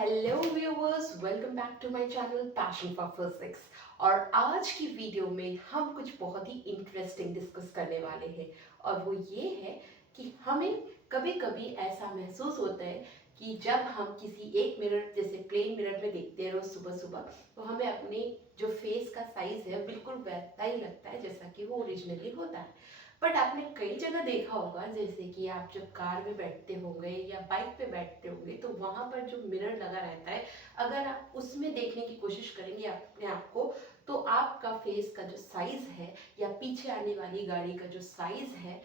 Hello viewers, welcome back to my channel passion for physics. और आज की video में हम कुछ बहुत ही इंटरेस्टिंग डिस्कस करने वाले हैं। और वो ये है कि हमें कभी कभी ऐसा महसूस होता है कि जब हम किसी एक मिरर जैसे प्लेन मिरर में देखते हैं रोज सुबह सुबह, तो हमें अपने जो फेस का साइज है बिल्कुल वैसा ही लगता है जैसा कि वो ओरिजिनली होता है। बट आपने कई जगह देखा होगा, जैसे कि आप जब कार में बैठते होंगे या बाइक पे बैठते होंगे, तो वहाँ पर जो मिरर लगा रहता है, अगर आप उसमें देखने की कोशिश करेंगे अपने आप को, तो आपका फेस का जो साइज है या पीछे आने वाली गाड़ी का जो साइज है,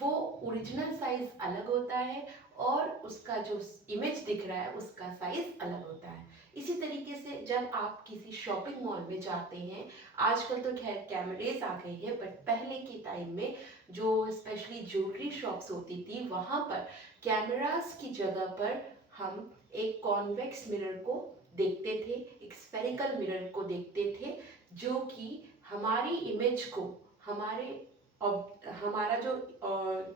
वो ओरिजिनल साइज अलग होता है और उसका जो इमेज दिख रहा है उसका साइज अलग होता है। इसी तरीके से जब आप किसी शॉपिंग मॉल में जाते हैं, आजकल तो खैर कैमरेज आ गई है, बट पहले के टाइम में जो स्पेशली ज्वेलरी शॉप्स होती थी, वहाँ पर कैमरास की जगह पर हम एक कॉन्वेक्स मिरर को देखते थे, एक स्फेरिकल मिरर को देखते थे, जो कि हमारी इमेज को हमारे हमारा जो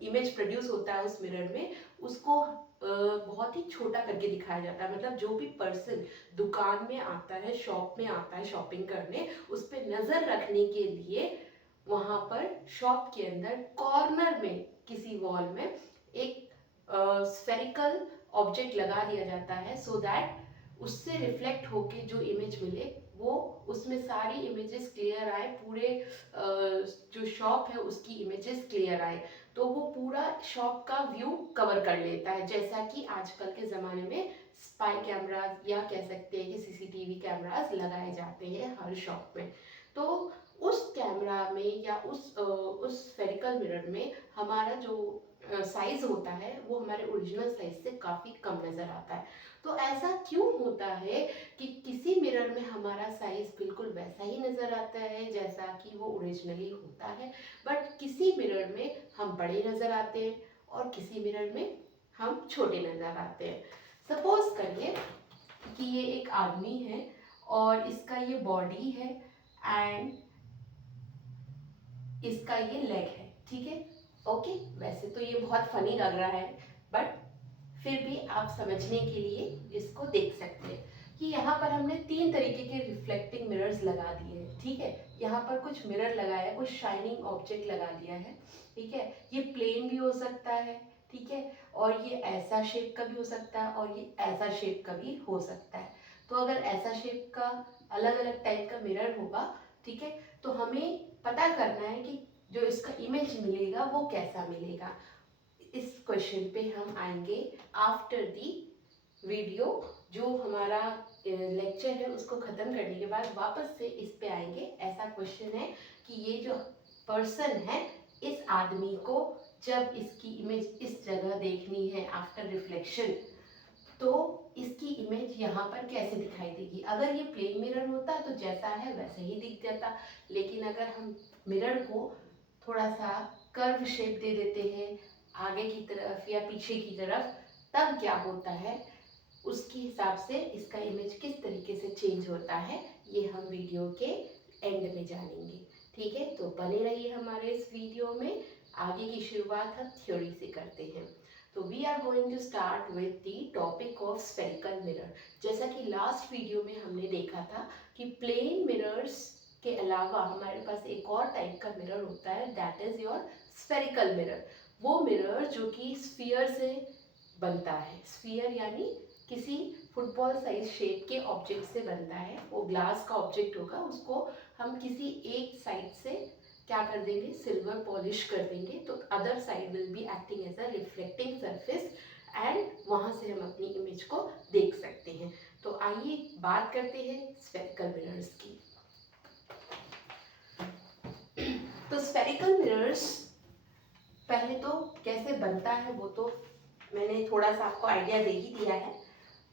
इमेज प्रोड्यूस होता है उस मिरर में, उसको बहुत ही छोटा करके दिखाया जाता है। मतलब जो भी पर्सन दुकान में आता है, शॉप में आता है शॉपिंग करने, उस पर नज़र रखने के लिए वहाँ पर शॉप के अंदर कॉर्नर में किसी वॉल में एक स्फेरिकल ऑब्जेक्ट लगा दिया जाता है, सो दैट उससे रिफ्लेक्ट होके जो इमेज मिले वो उसमें सारी इमेजेस क्लियर आए, पूरे जो शॉप है उसकी इमेजेस क्लियर आए, तो वो पूरा शॉप का व्यू कवर कर लेता है। जैसा कि आजकल के ज़माने में स्पाई कैमराज या कह सकते हैं कि सीसीटीवी कैमराज लगाए जाते हैं हर शॉप में। तो उस कैमरा में या उस स्फेरिकल मिरर में हमारा जो साइज होता है वो हमारे ओरिजिनल साइज से काफ़ी कम नज़र आता है। तो ऐसा क्यों होता है कि किसी मिरर में हमारा साइज बिल्कुल वैसा ही नज़र आता है जैसा कि वो ओरिजिनली होता है, बट किसी मिरर में हम बड़े नज़र आते हैं और किसी मिरर में हम छोटे नज़र आते हैं। सपोज करिए कि ये एक आदमी है और इसका ये बॉडी है एंड इसका ये लेग है, ठीक है। ओके, वैसे तो ये बहुत फनी लग रहा है, बट फिर भी आप समझने के लिए इसको देख सकते हैं कि यहाँ पर हमने तीन तरीके के रिफ्लेक्टिंग मिरर्स लगा दिए हैं, ठीक है। यहाँ पर कुछ मिरर लगाया है, कुछ शाइनिंग ऑब्जेक्ट लगा दिया है, ठीक है। ये प्लेन भी हो सकता है, ठीक है, और ये ऐसा शेप का भी हो सकता है और ये ऐसा शेप का भी हो सकता है। तो अगर ऐसा शेप का अलग अलग टाइप का मिरर होगा, ठीक है, तो हमें पता करना है कि जो इसका इमेज मिलेगा वो कैसा मिलेगा। इस क्वेश्चन पे हम आएंगे आफ्टर दी वीडियो। जो हमारा लेक्चर है उसको ख़त्म करने के बाद वापस से इस पे आएंगे। ऐसा क्वेश्चन है कि ये जो पर्सन है, इस आदमी को जब इसकी इमेज इस जगह देखनी है आफ्टर रिफ्लेक्शन, तो इसकी इमेज यहाँ पर कैसे दिखाई देगी। अगर ये प्लेन मिरर होता तो जैसा है वैसे ही दिख जाता, लेकिन अगर हम मिरर को थोड़ा सा कर्व शेप दे देते हैं आगे की तरफ या पीछे की तरफ, तब क्या होता है, उसके हिसाब से इसका इमेज किस तरीके से चेंज होता है, ये हम वीडियो के एंड में जानेंगे। ठीक है, तो बने रहिए हमारे इस वीडियो में। आगे की शुरुआत हम थ्योरी से करते हैं। तो we are going to start with the topic of spherical mirror. जैसा कि लास्ट वीडियो में हमने देखा था कि प्लेन मिरर्स के अलावा हमारे पास एक और टाइप का मिरर होता है, that is your spherical mirror. वो मिरर जो कि स्फीयर से बनता है, स्फीयर यानी किसी फुटबॉल साइज शेप के ऑब्जेक्ट से बनता है। वो ग्लास का ऑब्जेक्ट होगा, उसको हम किसी एक साइड से क्या कर देंगे, सिल्वर पॉलिश कर देंगे, तो other side will be acting as a reflecting surface and वहाँ से हम अपनी इमेज को देख सकते हैं। तो आइए बात करते हैं स्फेरिकल मिरर्स की। तो स्फेरिकल मिरर्स पहले तो कैसे बनता है वो तो मैंने थोड़ा सा आपको आइडिया दे ही दिया है,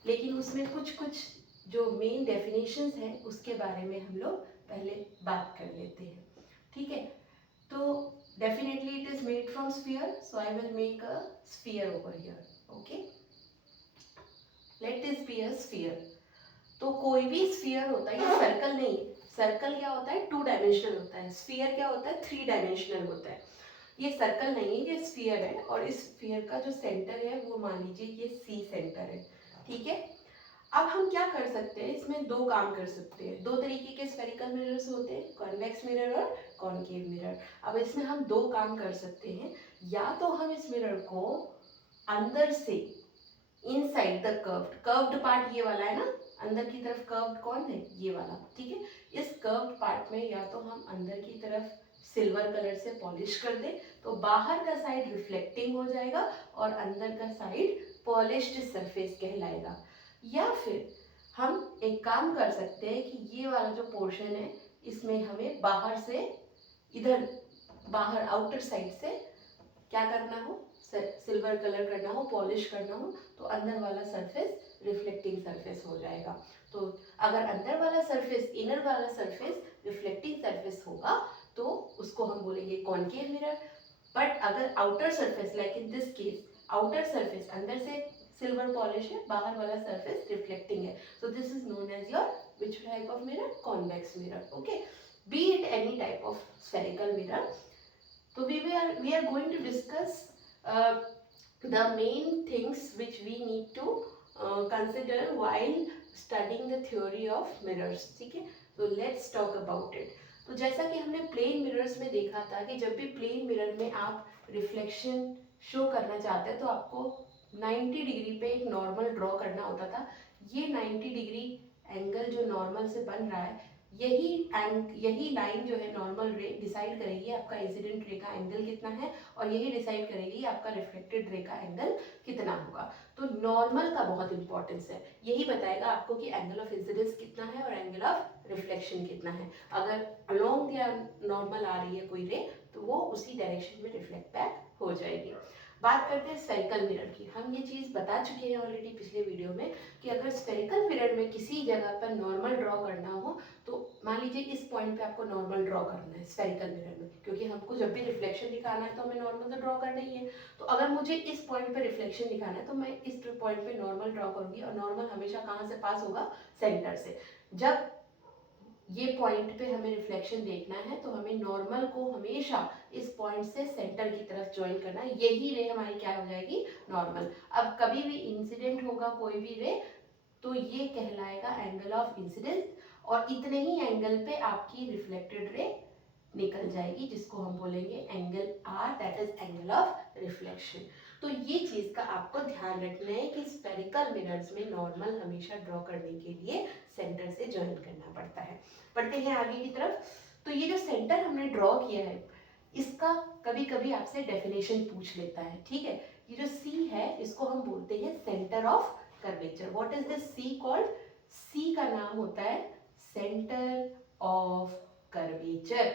लेकिन उसमें कुछ कुछ जो मेन डेफिनेशंस हैं उसके बारे में हम लोग पहले बात कर लेते हैं। ठीक है, तो definitely it is made from sphere, so I will make a sphere over here. Okay, let this be a sphere. तो कोई भी स्फीयर होता है, ये सर्कल नहीं, सर्कल क्या होता है, 2 डायमेंशनल होता है, स्फीयर क्या होता है, 3 डायमेंशनल होता है। ये सर्कल नहीं है, ये स्फीयर है, और इस स्फीयर का जो सेंटर है वो मान लीजिए ये सी सेंटर है। ठीक है, अब हम क्या कर सकते हैं, इसमें दो काम कर सकते हैं। दो तरीके के स्फेरिकल मिरर्स होते हैं, कॉन्वेक्स मिरर और कॉनकेव मिरर। अब इसमें हम दो काम कर सकते हैं, या तो हम इस मिरर को अंदर से inside the curved, curved part ये वाला है ना, अंदर की तरफ कर्व्ड कौन है, ये वाला, ठीक है। इस कर्व्ड पार्ट में या तो हम अंदर की तरफ सिल्वर कलर से पॉलिश कर दें, तो बाहर का साइड रिफ्लेक्टिंग हो जाएगा और अंदर का साइड पॉलिश्ड सरफेस कहलाएगा। या फिर हम एक काम कर सकते हैं कि ये वाला जो पोर्शन है, इसमें हमें बाहर से, इधर बाहर आउटर साइड से क्या करना हो, सिल्वर कलर करना हो, पॉलिश करना हो, तो अंदर वाला सरफेस रिफ्लेक्टिंग सरफेस हो जाएगा। तो अगर अंदर वाला सरफेस, इनर वाला सरफेस रिफ्लेक्टिंग सरफेस होगा तो उसको हम बोलेंगे कॉनकेव मिरर। बट अगर outer surface, like in this case, outer surface अंदर से सिल्वर पॉलिश है, बाहर वाला सरफेस रिफ्लेक्टिंग है, so this is known as your which type of mirror, convex mirror, okay, be it any type of spherical mirror. So we are going to discuss uh, the main things which we need to consider while studying the theory of mirrors, ठीक है। so let's talk about it. तो जैसा कि हमने plane mirrors में देखा था कि जब भी प्लेन मिरर में आप रिफ्लेक्शन शो करना चाहते हैं तो आपको 90 डिग्री पे एक नॉर्मल ड्रॉ करना होता था। ये 90 डिग्री एंगल जो नॉर्मल से बन रहा है, यही लाइन जो है नॉर्मल रे डिसाइड करेगी आपका इंसिडेंट रे का एंगल कितना है, और यही डिसाइड करेगी आपका रिफ्लेक्टेड रे का एंगल कितना होगा। तो नॉर्मल का बहुत इंपॉर्टेंस है, यही बताएगा आपको कि एंगल ऑफ इंसिडेंस कितना है और एंगल ऑफ रिफ्लेक्शन कितना है। अगर अलोंग या नॉर्मल आ रही है कोई रे, तो वो उसी डायरेक्शन में रिफ्लेक्ट बैक हो जाएगी। बात करते हैं स्फेरिकल मिरर की। हम ये चीज़ बता चुके हैं ऑलरेडी पिछले वीडियो में कि अगर स्फेरिकल मिरर में किसी जगह पर नॉर्मल ड्रॉ करना हो, तो मान लीजिए इस पॉइंट पे आपको नॉर्मल ड्रॉ करना है स्फेरिकल मिरर में, क्योंकि हमको जब भी रिफ्लेक्शन दिखाना है तो हमें नॉर्मल तो ड्रॉ करना ही है। तो अगर मुझे इस पॉइंट पे रिफ्लेक्शन दिखाना है तो मैं इस पॉइंट पे नॉर्मल ड्रॉ करूंगी, और नॉर्मल हमेशा कहाँ से पास होगा, सेंटर से। जब ये पॉइंट पे हमें रिफ्लेक्शन देखना है तो हमें नॉर्मल को हमेशा इस पॉइंट से सेंटर की तरफ ज्वाइन करना है, यही रे हमारी क्या हो जाएगी, नॉर्मल। अब कभी भी इंसिडेंट होगा कोई भी रे, तो ये कहलाएगा एंगल ऑफ इंसिडेंस, और इतने ही एंगल पे आपकी रिफ्लेक्टेड रे निकल जाएगी, जिसको हम बोलेंगे angle r, that is angle of reflection. तो ये चीज का आपको ध्यान रखना है कि स्फेरिकल मिरर्स में नॉर्मल हमेशा ड्रॉ करने के लिए सेंटर से ज्वाइन करना पड़ता है। बढ़ते हैं आगे की तरफ। तो ये जो सेंटर हमने ड्रॉ किया है, इसका कभी कभी आपसे डेफिनेशन पूछ लेता है, ठीक है। ये जो सी है इसको हम बोलते हैं centre of curvature. What is this C called? C का नाम होता है centre of curvature.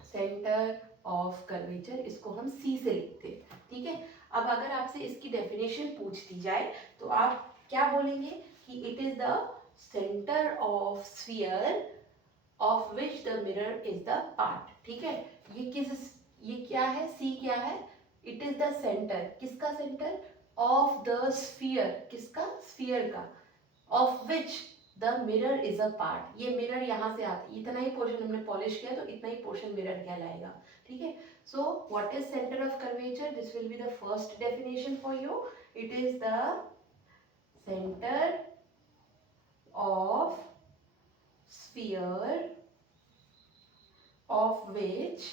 Centre of curvature, इसको हम सी से लिखते हैं, ठीक है। अब अगर आपसे इसकी डेफिनेशन पूछ दी जाए तो आप क्या बोलेंगे कि it is the centre of sphere of which the mirror is the part, ठीक है। ये क्या है, सी क्या है, इट इज द सेंटर, किसका सेंटर, ऑफ द स्फीयर, किसका, स्फीयर का, of which the mirror is a part. ये मिरर यहाँ से आती, इतना ही पोर्शन हमने पॉलिश किया तो इतना ही पोर्शन मिरर कहलाएगा, ठीक है। So what is centre of curvature? This will be the first definition for you. It is the centre of sphere of which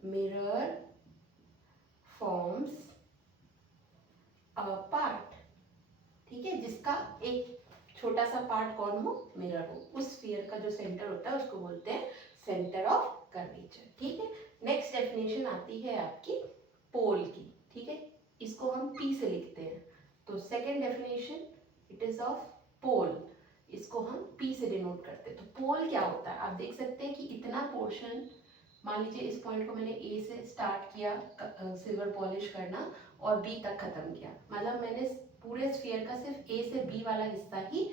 mirror forms a part, ठीक है, जिसका एक छोटा सा पार्ट कौन हो, मिरर हो। उस स्फीयर का जो सेंटर होता है उसको बोलते हैं सेंटर ऑफ कर्वेचर, ठीक है। नेक्स्ट डेफिनेशन आती है आपकी पोल की, ठीक है, इसको हम P से लिखते हैं। तो second definition, it is of pole, इसको हम P से डिनोट करते हैं। तो पोल क्या होता है, आप देख सकते हैं कि इतना पोर्शन, मान लीजिए इस पॉइंट को मैंने A से स्टार्ट किया सिल्वर पॉलिश करना और B तक खत्म किया, मतलब मैंने पूरे स्फीयर का सिर्फ A से B वाला हिस्सा ही,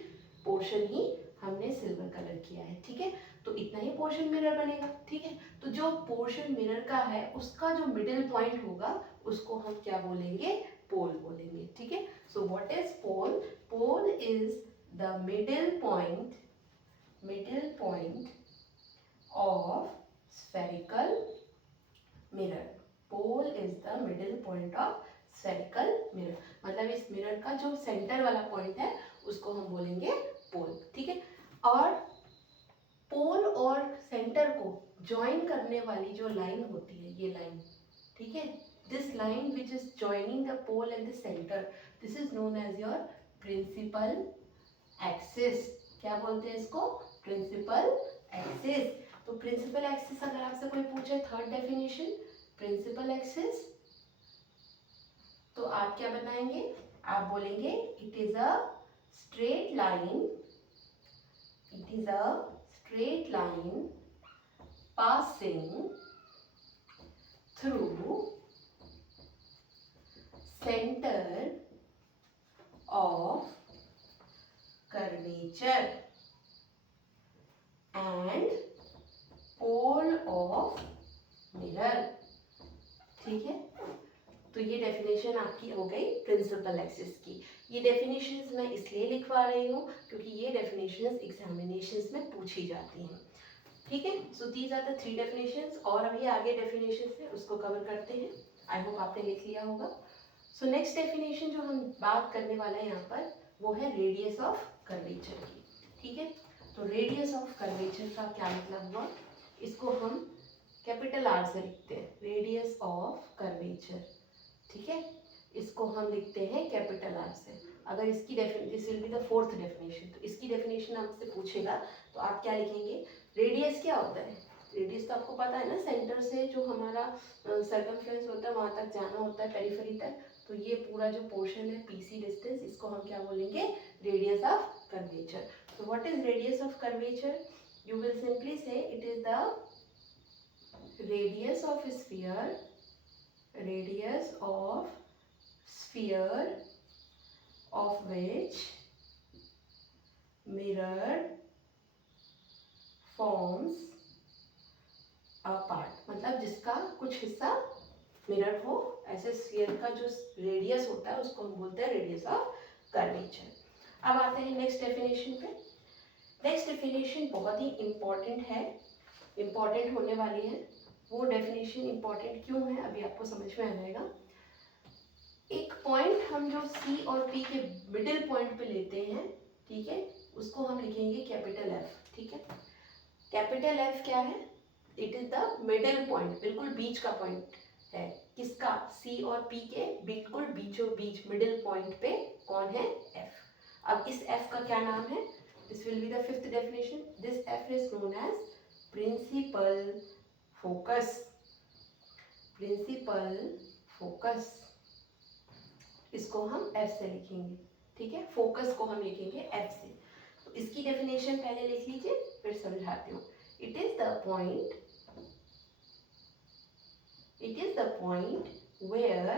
पोर्शन ही हमने सिल्वर कलर किया है, ठीक है। तो इतना ही पोर्शन मिरर बनेगा, ठीक है। तो जो पोर्शन मिरर का है उसका जो मिडिल पॉइंट होगा उसको हम क्या बोलेंगे, पोल बोलेंगे, ठीक है। So what is pole? Pole is the middle point of spherical mirror. Pole is the middle point of spherical mirror, मतलब इस मिरर का जो सेंटर वाला पॉइंट है उसको हम बोलेंगे पोल, ठीक है। और पोल और सेंटर को ज्वाइन करने वाली जो लाइन होती है, ये लाइन, ठीक है, this line which is joining the pole and the centre, this is known as your principal axis. क्या बोलते हैं इसको? Principal axis. तो प्रिंसिपल एक्सिस अगर आपसे कोई पूछे थर्ड डेफिनेशन प्रिंसिपल एक्सिस, तो आप क्या बनाएंगे? आप बोलेंगे it is a straight line, it is a straight line passing through center of curvature and pole of mirror, ठीक है। तो ये डेफिनेशन आपकी हो गई प्रिंसिपल एक्सिस की। ये डेफिनेशंस मैं इसलिए लिखवा रही हूँ क्योंकि ये डेफिनेशंस एग्जामिनेशंस में पूछी जाती हैं, ठीक है। So these are the 3 definitions, और अभी आगे डेफिनेशंस है उसको कवर करते हैं। आई होप आपने लिख लिया होगा। सो नेक्स्ट डेफिनेशन जो हम बात करने वाले हैं यहाँ पर वो है रेडियस ऑफ कर्वेचर की, ठीक है। तो रेडियस ऑफ कर्वेचर का क्या मतलब हुआ? इसको हम कैपिटल आर से लिखते हैं, रेडियस ऑफ कर्वेचर, ठीक है। इसको हम लिखते हैं कैपिटल आर से। अगर इसकी this will be the fourth definition, तो इसकी डेफिनेशन आपसे पूछेगा तो आप क्या लिखेंगे? रेडियस क्या होता है? रेडियस तो आपको पता है ना, सेंटर से जो हमारा सर्कमफ्रेंस होता है वहां तक जाना होता है, पेरिफेरी तक। तो ये पूरा जो पोर्शन है पीसी डिस्टेंस, इसको हम क्या बोलेंगे? Radius of curvature. तो what is radius of curvature? You will simply say it is the radius of sphere, radius of sphere of which mirror forms a part, मतलब जिसका कुछ हिस्सा मिरर हो, ऐसे स्फीयर का जो रेडियस होता है उसको हम बोलते हैं रेडियस ऑफ कर्वेचर। अब आते हैं नेक्स्ट डेफिनेशन पे। नेक्स्ट डेफिनेशन बहुत ही इम्पोर्टेंट है, इम्पोर्टेंट होने वाली है। वो डेफिनेशन इम्पोर्टेंट क्यों है अभी आपको समझ में आ जाएगा। एक पॉइंट हम जो सी और पी के मिडिल पॉइंट पे लेते हैं, ठीक है, उसको हम लिखेंगे कैपिटल एफ, ठीक है। कैपिटल एफ क्या है? It is the middle point, बिल्कुल बीच का पॉइंट है। किसका? सी और पी के बिल्कुल बीचों बीच मिडिल पॉइंट पे कौन है? एफ। अब इस एफ का क्या नाम है? This will be the fifth definition. This F is known as principal focus, principal focus. इसको हम एफ से लिखेंगे, ठीक है। फोकस को हम लिखेंगे एफ से। तो इसकी डेफिनेशन पहले लिख लीजिए, फिर समझाती हूँ। It is the point, it is the point where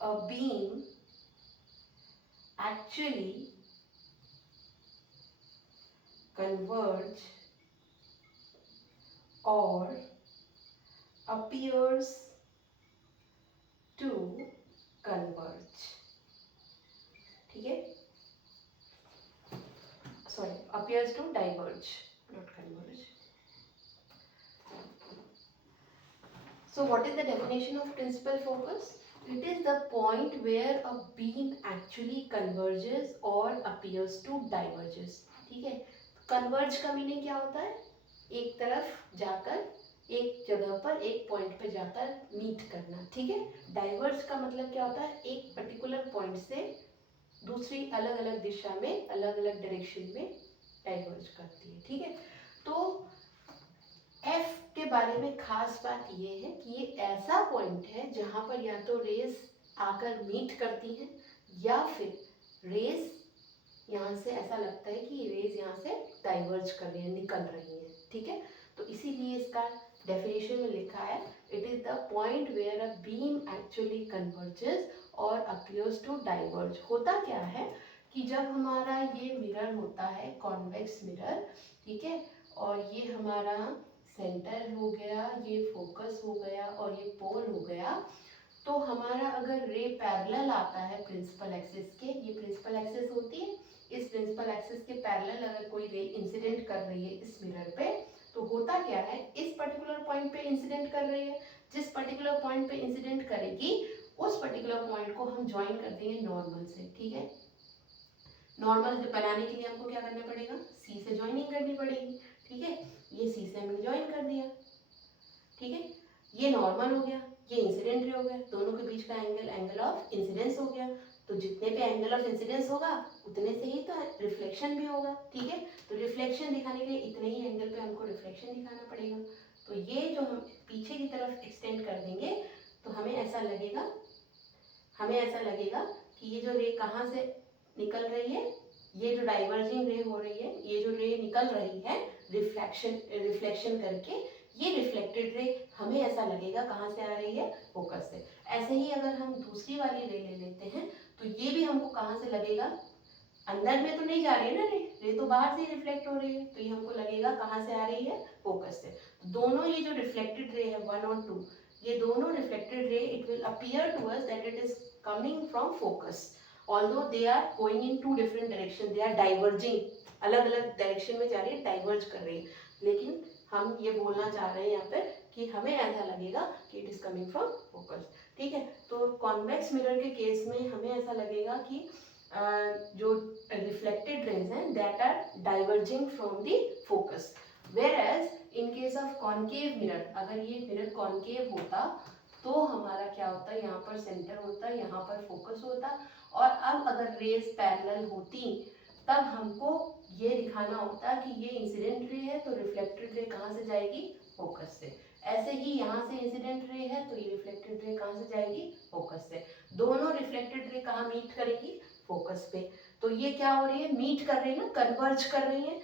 a beam actually converge or appears to converge, ठीक है। Sorry, appears to diverge, not converge. So what is the definition of principal focus? It is the point where a beam actually converges or appears to diverges, ठीक है। converge का meaning क्या होता है? एक तरफ जाकर, एक जगह पर, एक पॉइंट पे जाकर मीट करना, ठीक है। डाइवर्ज का मतलब क्या होता है? एक पर्टिकुलर पॉइंट से दूसरी अलग अलग दिशा में, अलग अलग डायरेक्शन में डाइवर्ज करती है, ठीक है। तो एफ के बारे में खास बात ये है कि ये ऐसा पॉइंट है जहां पर या तो रेज आकर मीट करती हैं या फिर रेज यहाँ से ऐसा लगता है कि रेज यहाँ से डाइवर्ज कर रही है, निकल रही है, ठीक है। तो इसीलिए इसका डेफिनेशन में लिखा है it is the point where a beam actually converges or appears to diverge. होता क्या है कि जब हमारा ये मिरर होता है कॉन्वेक्स मिरर, ठीक है, और ये हमारा सेंटर हो गया, ये फोकस हो गया और ये पोल हो गया, तो हमारा अगर रे पैरेलल आता है प्रिंसिपल एक्सिस के, ये प्रिंसिपल एक्सिस होती है, इस प्रिंसिपल एक्सिस के पैरेलल अगर कोई रे इंसिडेंट कर रही है इस मिरर पे, तो होता क्या है, इस पर्टिकुलर पॉइंट पे इंसिडेंट कर रही है, जिस पर्टिकुलर पॉइंट पे इंसिडेंट करेगी उस पर्टिकुलर पॉइंट को हम ज्वाइन कर देंगे नॉर्मल से, ठीक है। नॉर्मल बनाने के लिए हमको क्या करना पड़ेगा, सी से ज्वाइनिंग करनी पड़ेगी, ठीक है। ये सी से हमने ज्वाइन कर दिया, ठीक है। ये नॉर्मल हो गया, ये इंसिडेंट रे हो गया, दोनों के बीच का एंगल एंगल ऑफ इंसिडेंस हो गया। तो जितने पे एंगल ऑफ इंसिडेंस होगा उतने से ही तो रिफ्लेक्शन भी होगा, ठीक है। तो रिफ्लेक्शन दिखाने के लिए इतने ही एंगल पे हमको रिफ्लेक्शन दिखाना पड़ेगा। तो ये जो हम पीछे की तरफ एक्सटेंड कर देंगे तो हमें ऐसा लगेगा कि ये जो रे कहाँ से निकल रही है, ये जो डाइवर्जिंग रे हो रही है, ये जो रे निकल रही है रिफ्लेक्शन करके, ये रिफ्लेक्टेड रे हमें ऐसा लगेगा कहाँ से आ रही है, फोकस से। ऐसे ही अगर हम दूसरी वाली रे ले लेते हैं तो ये भी हमको कहाँ से लगेगा, अंदर में तो नहीं जा रही है ना रे तो बाहर से रिफ्लेक्ट हो रही है, तो ये हमको लगेगा कहाँ से आ रही है, फोकस से। दोनों ये जो रिफ्लेक्टेड रे है 1 और 2, ये दोनों reflected ray it will appear to us that it is coming from focus, although they are going in 2 different direction, they are diverging, अलग अलग डायरेक्शन में जा रही है, डाइवर्ज कर रही है। लेकिन हम ये बोलना चाह रहे हैं यहाँ पे कि हमें ऐसा लगेगा कि it is coming from focus, ठीक है। तो कॉन्वेक्स मिरर के केस में हमें ऐसा लगेगा कि जो रिफ्लेक्टेड रेज हैं that are diverging from the focus, where in case of concave mirror, अगर ये मिरर कॉनकेव होता तो हमारा क्या होता है, यहाँ पर सेंटर होता, यहाँ पर फोकस होता, और अब अगर रेज पैरेलल होती तब हमको ये दिखाना होता कि ये इंसिडेंट रे है तो रिफ्लेक्टेड रे कहाँ से जाएगी, फोकस से। ऐसे ही यहाँ से इंसिडेंट रे है तो ये रिफ्लेक्टेड रे कहाँ से जाएगी, फोकस से। दोनों रिफ्लेक्टेड रे कहाँ मीट करेगी, फोकस पे। तो ये क्या हो रही है, मीट कर रही है ना, कन्वर्ज कर रही है,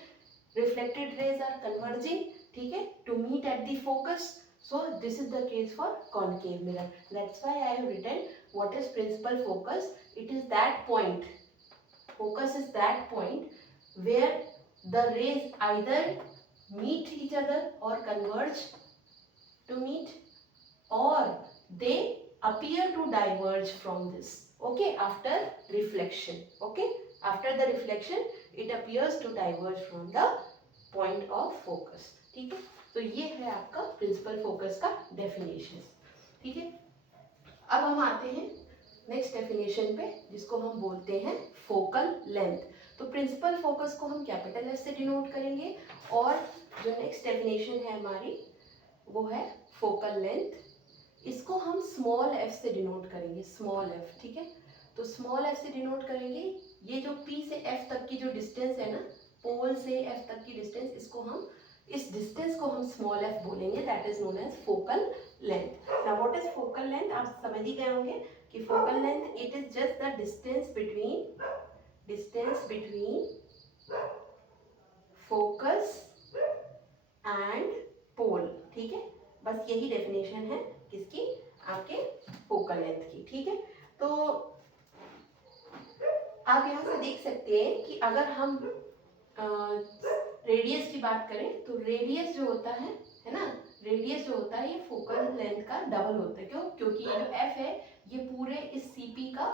reflected rays are converging, ठीक है, to meet at the focus. So this is the case for concave mirror. That's why I have written what is principal focus. It is that point, focus is that point where the rays either meet each other or converge to meet, or they appear to diverge from this, okay, after reflection, okay, after the reflection it appears to diverge from the point of focus, ठीक है। तो ये है आपका principal focus का definition, ठीक है। अब हम आते हैं नेक्स्ट डेफिनेशन पे जिसको हम बोलते हैं फोकल लेंथ। तो प्रिंसिपल फोकस को हम कैपिटल एफ से डिनोट करेंगे, और जो नेक्स्ट डेफिनेशन है हमारी वो है फोकल लेंथ, इसको हम स्मॉल एफ से डिनोट करेंगे, स्मॉल एफ, ठीक है। तो स्मॉल एफ से डिनोट करेंगे, ये जो पी से एफ तक की जो डिस्टेंस है ना, पोल से एफ तक की डिस्टेंस, इसको हम, इस डिस्टेंस को हम स्मॉल एफ बोलेंगे, that is known as focal length. Now what is focal length, आप समझ ही गए होंगे कि focal length it is just the distance between focus and pole, ठीक है। बस यही डेफिनेशन है किसकी, आपके फोकल लेंथ की, ठीक है। तो आप यहाँ से देख सकते हैं कि अगर हम रेडियस की बात करें तो रेडियस जो होता है ना, रेडियस जो होता है ये फोकल लेंथ का डबल होता है। क्यों, क्योंकि ये जो एफ है ये पूरे इस सीपी का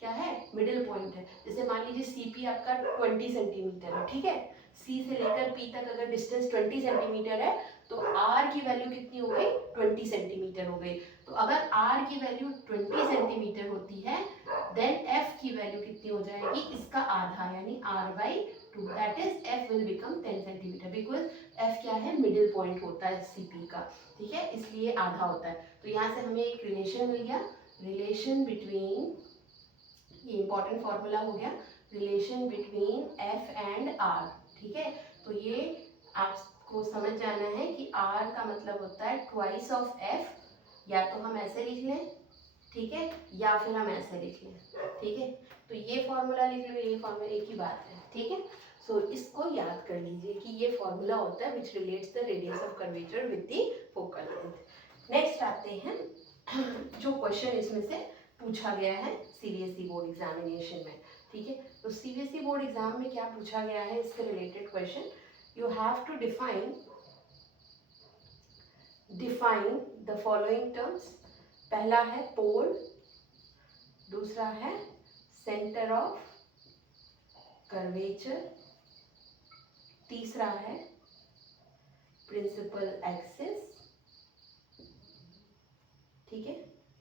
क्या है, मिडिल पॉइंट है। जैसे मान लीजिए सीपी आपका 20 सेंटीमीटर है, ठीक है, सी से लेकर पी तक अगर डिस्टेंस 20 सेंटीमीटर है तो आर की वैल्यू कितनी हो गई, 20 सेंटीमीटर हो गई। तो अगर आर की वैल्यू 20 सेंटीमीटर होती है देन एफ की वैल्यू कितनी हो जाएगी, इसका आधा, यानी r/2, that is F will become 10 centimetre, because F क्या है, मिडिल पॉइंट होता है सीपी का, ठीक है, इसलिए आधा होता है। तो यहाँ से हमें एक रिलेशन मिल गया, रिलेशन बिटवीन, ये इंपॉर्टेंट फॉर्मूला हो गया, relation between F and R, ठीक है। तो ये आपको समझ जाना है कि आर का मतलब होता है ट्वाइस ऑफ एफ, या तो हम ऐसे लिख लें, ठीक है, या फिर हम ऐसे लिख लें, ठीक है। तो ये फॉर्मूला लिख लो, ये फॉर्मूला एक ही बात है, ठीक है। सो इसको याद कर लीजिए कि ये फॉर्मूला होता है विच relates the radius of curvature with the focal length. Next आते हैं जो क्वेश्चन इसमें से पूछा गया है सीबीएसई बोर्ड एग्जामिनेशन में, ठीक है। तो सीबीएसई बोर्ड एग्जाम में क्या पूछा गया है, इससे related question, you have to define the following terms. पहला है पोल, दूसरा है सेंटर ऑफ कर्वेचर, तीसरा है प्रिंसिपल एक्सिस, ठीक है,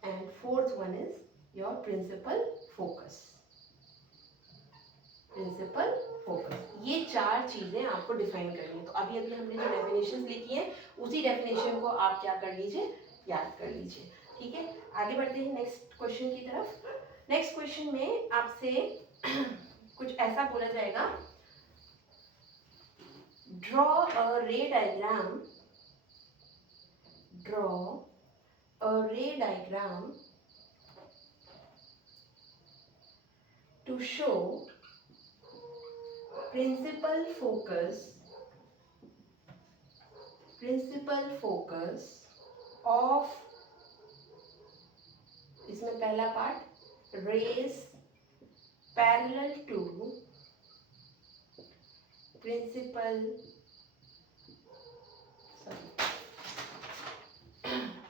and fourth one is your principal focus. Principal focus, ये 4 चीजें आपको डिफाइन करनी है। तो अभी अभी हमने जो डेफिनेशंस लिखी है उसी डेफिनेशन को आप क्या कर लीजिए, याद कर लीजिए। ठीक है, आगे बढ़ते हैं नेक्स्ट क्वेश्चन की तरफ। नेक्स्ट क्वेश्चन में आपसे कुछ ऐसा बोला जाएगा, draw a ray diagram, draw a ray diagram to show principal focus of, इसमें पहला part, rays parallel to principal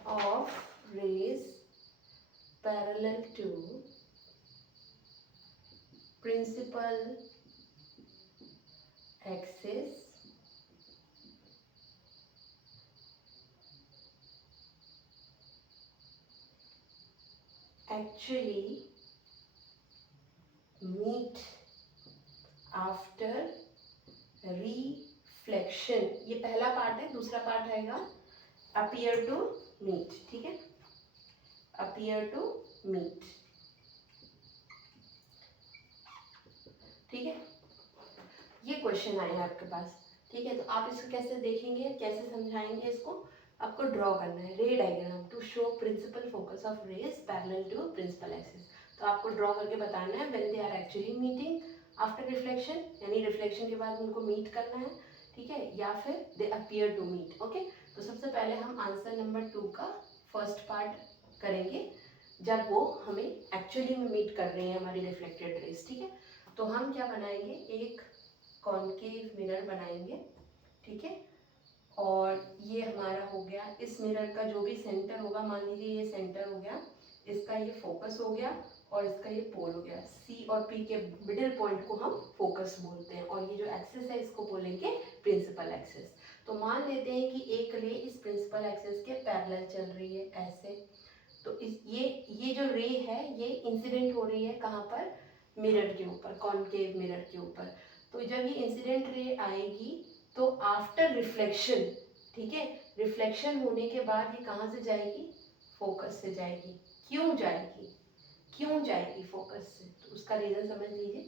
of rays parallel to principal axis actually meet after reflection। ये पहला पार्ट है। दूसरा पार्ट आएगा appear to meet। ठीक है, appear to meet। ठीक है, ये क्वेश्चन आया आपके पास। ठीक है, तो आप इसको कैसे देखेंगे, कैसे समझाएंगे इसको, आपको ड्रॉ करना है ray diagram to show principal focus of rays parallel to principal axis. तो आपको ड्रॉ करके बताना है when they are actually meeting after reflection, यानी रिफ्लेक्शन के बाद उनको मीट करना है। ठीक है, या फिर they appear to meet. Okay, तो सबसे पहले हम आंसर नंबर 2 का फर्स्ट पार्ट करेंगे, जब वो हमें एक्चुअली में मीट कर रहे हैं हमारी रिफ्लेक्टेड रेज। ठीक है, तो हम क्या बनाएंगे, एक कॉनकेव मिरर बनाएंगे। ठीक है, और ये हमारा हो गया, इस मिरर का जो भी सेंटर होगा, मान लीजिए ये सेंटर हो गया, इसका ये फोकस हो गया और इसका ये पोल हो गया। सी और पी के मिडिल पॉइंट को हम फोकस बोलते हैं, और ये जो एक्सिस है इसको बोलेंगे प्रिंसिपल एक्सिस। तो मान लेते हैं कि एक रे इस प्रिंसिपल एक्सिस के पैरेलल चल रही है ऐसे। तो इस ये जो रे है ये इंसिडेंट हो रही है कहाँ पर, मिरर के ऊपर, कॉनकेव मिरर के ऊपर। तो जब ये इंसिडेंट रे आएगी तो आफ्टर रिफ्लेक्शन, ठीक है, रिफ्लेक्शन होने के बाद ये कहाँ से जाएगी, फोकस से जाएगी। क्यों जाएगी, क्यों जाएगी फोकस से, तो उसका रीज़न समझ लीजिए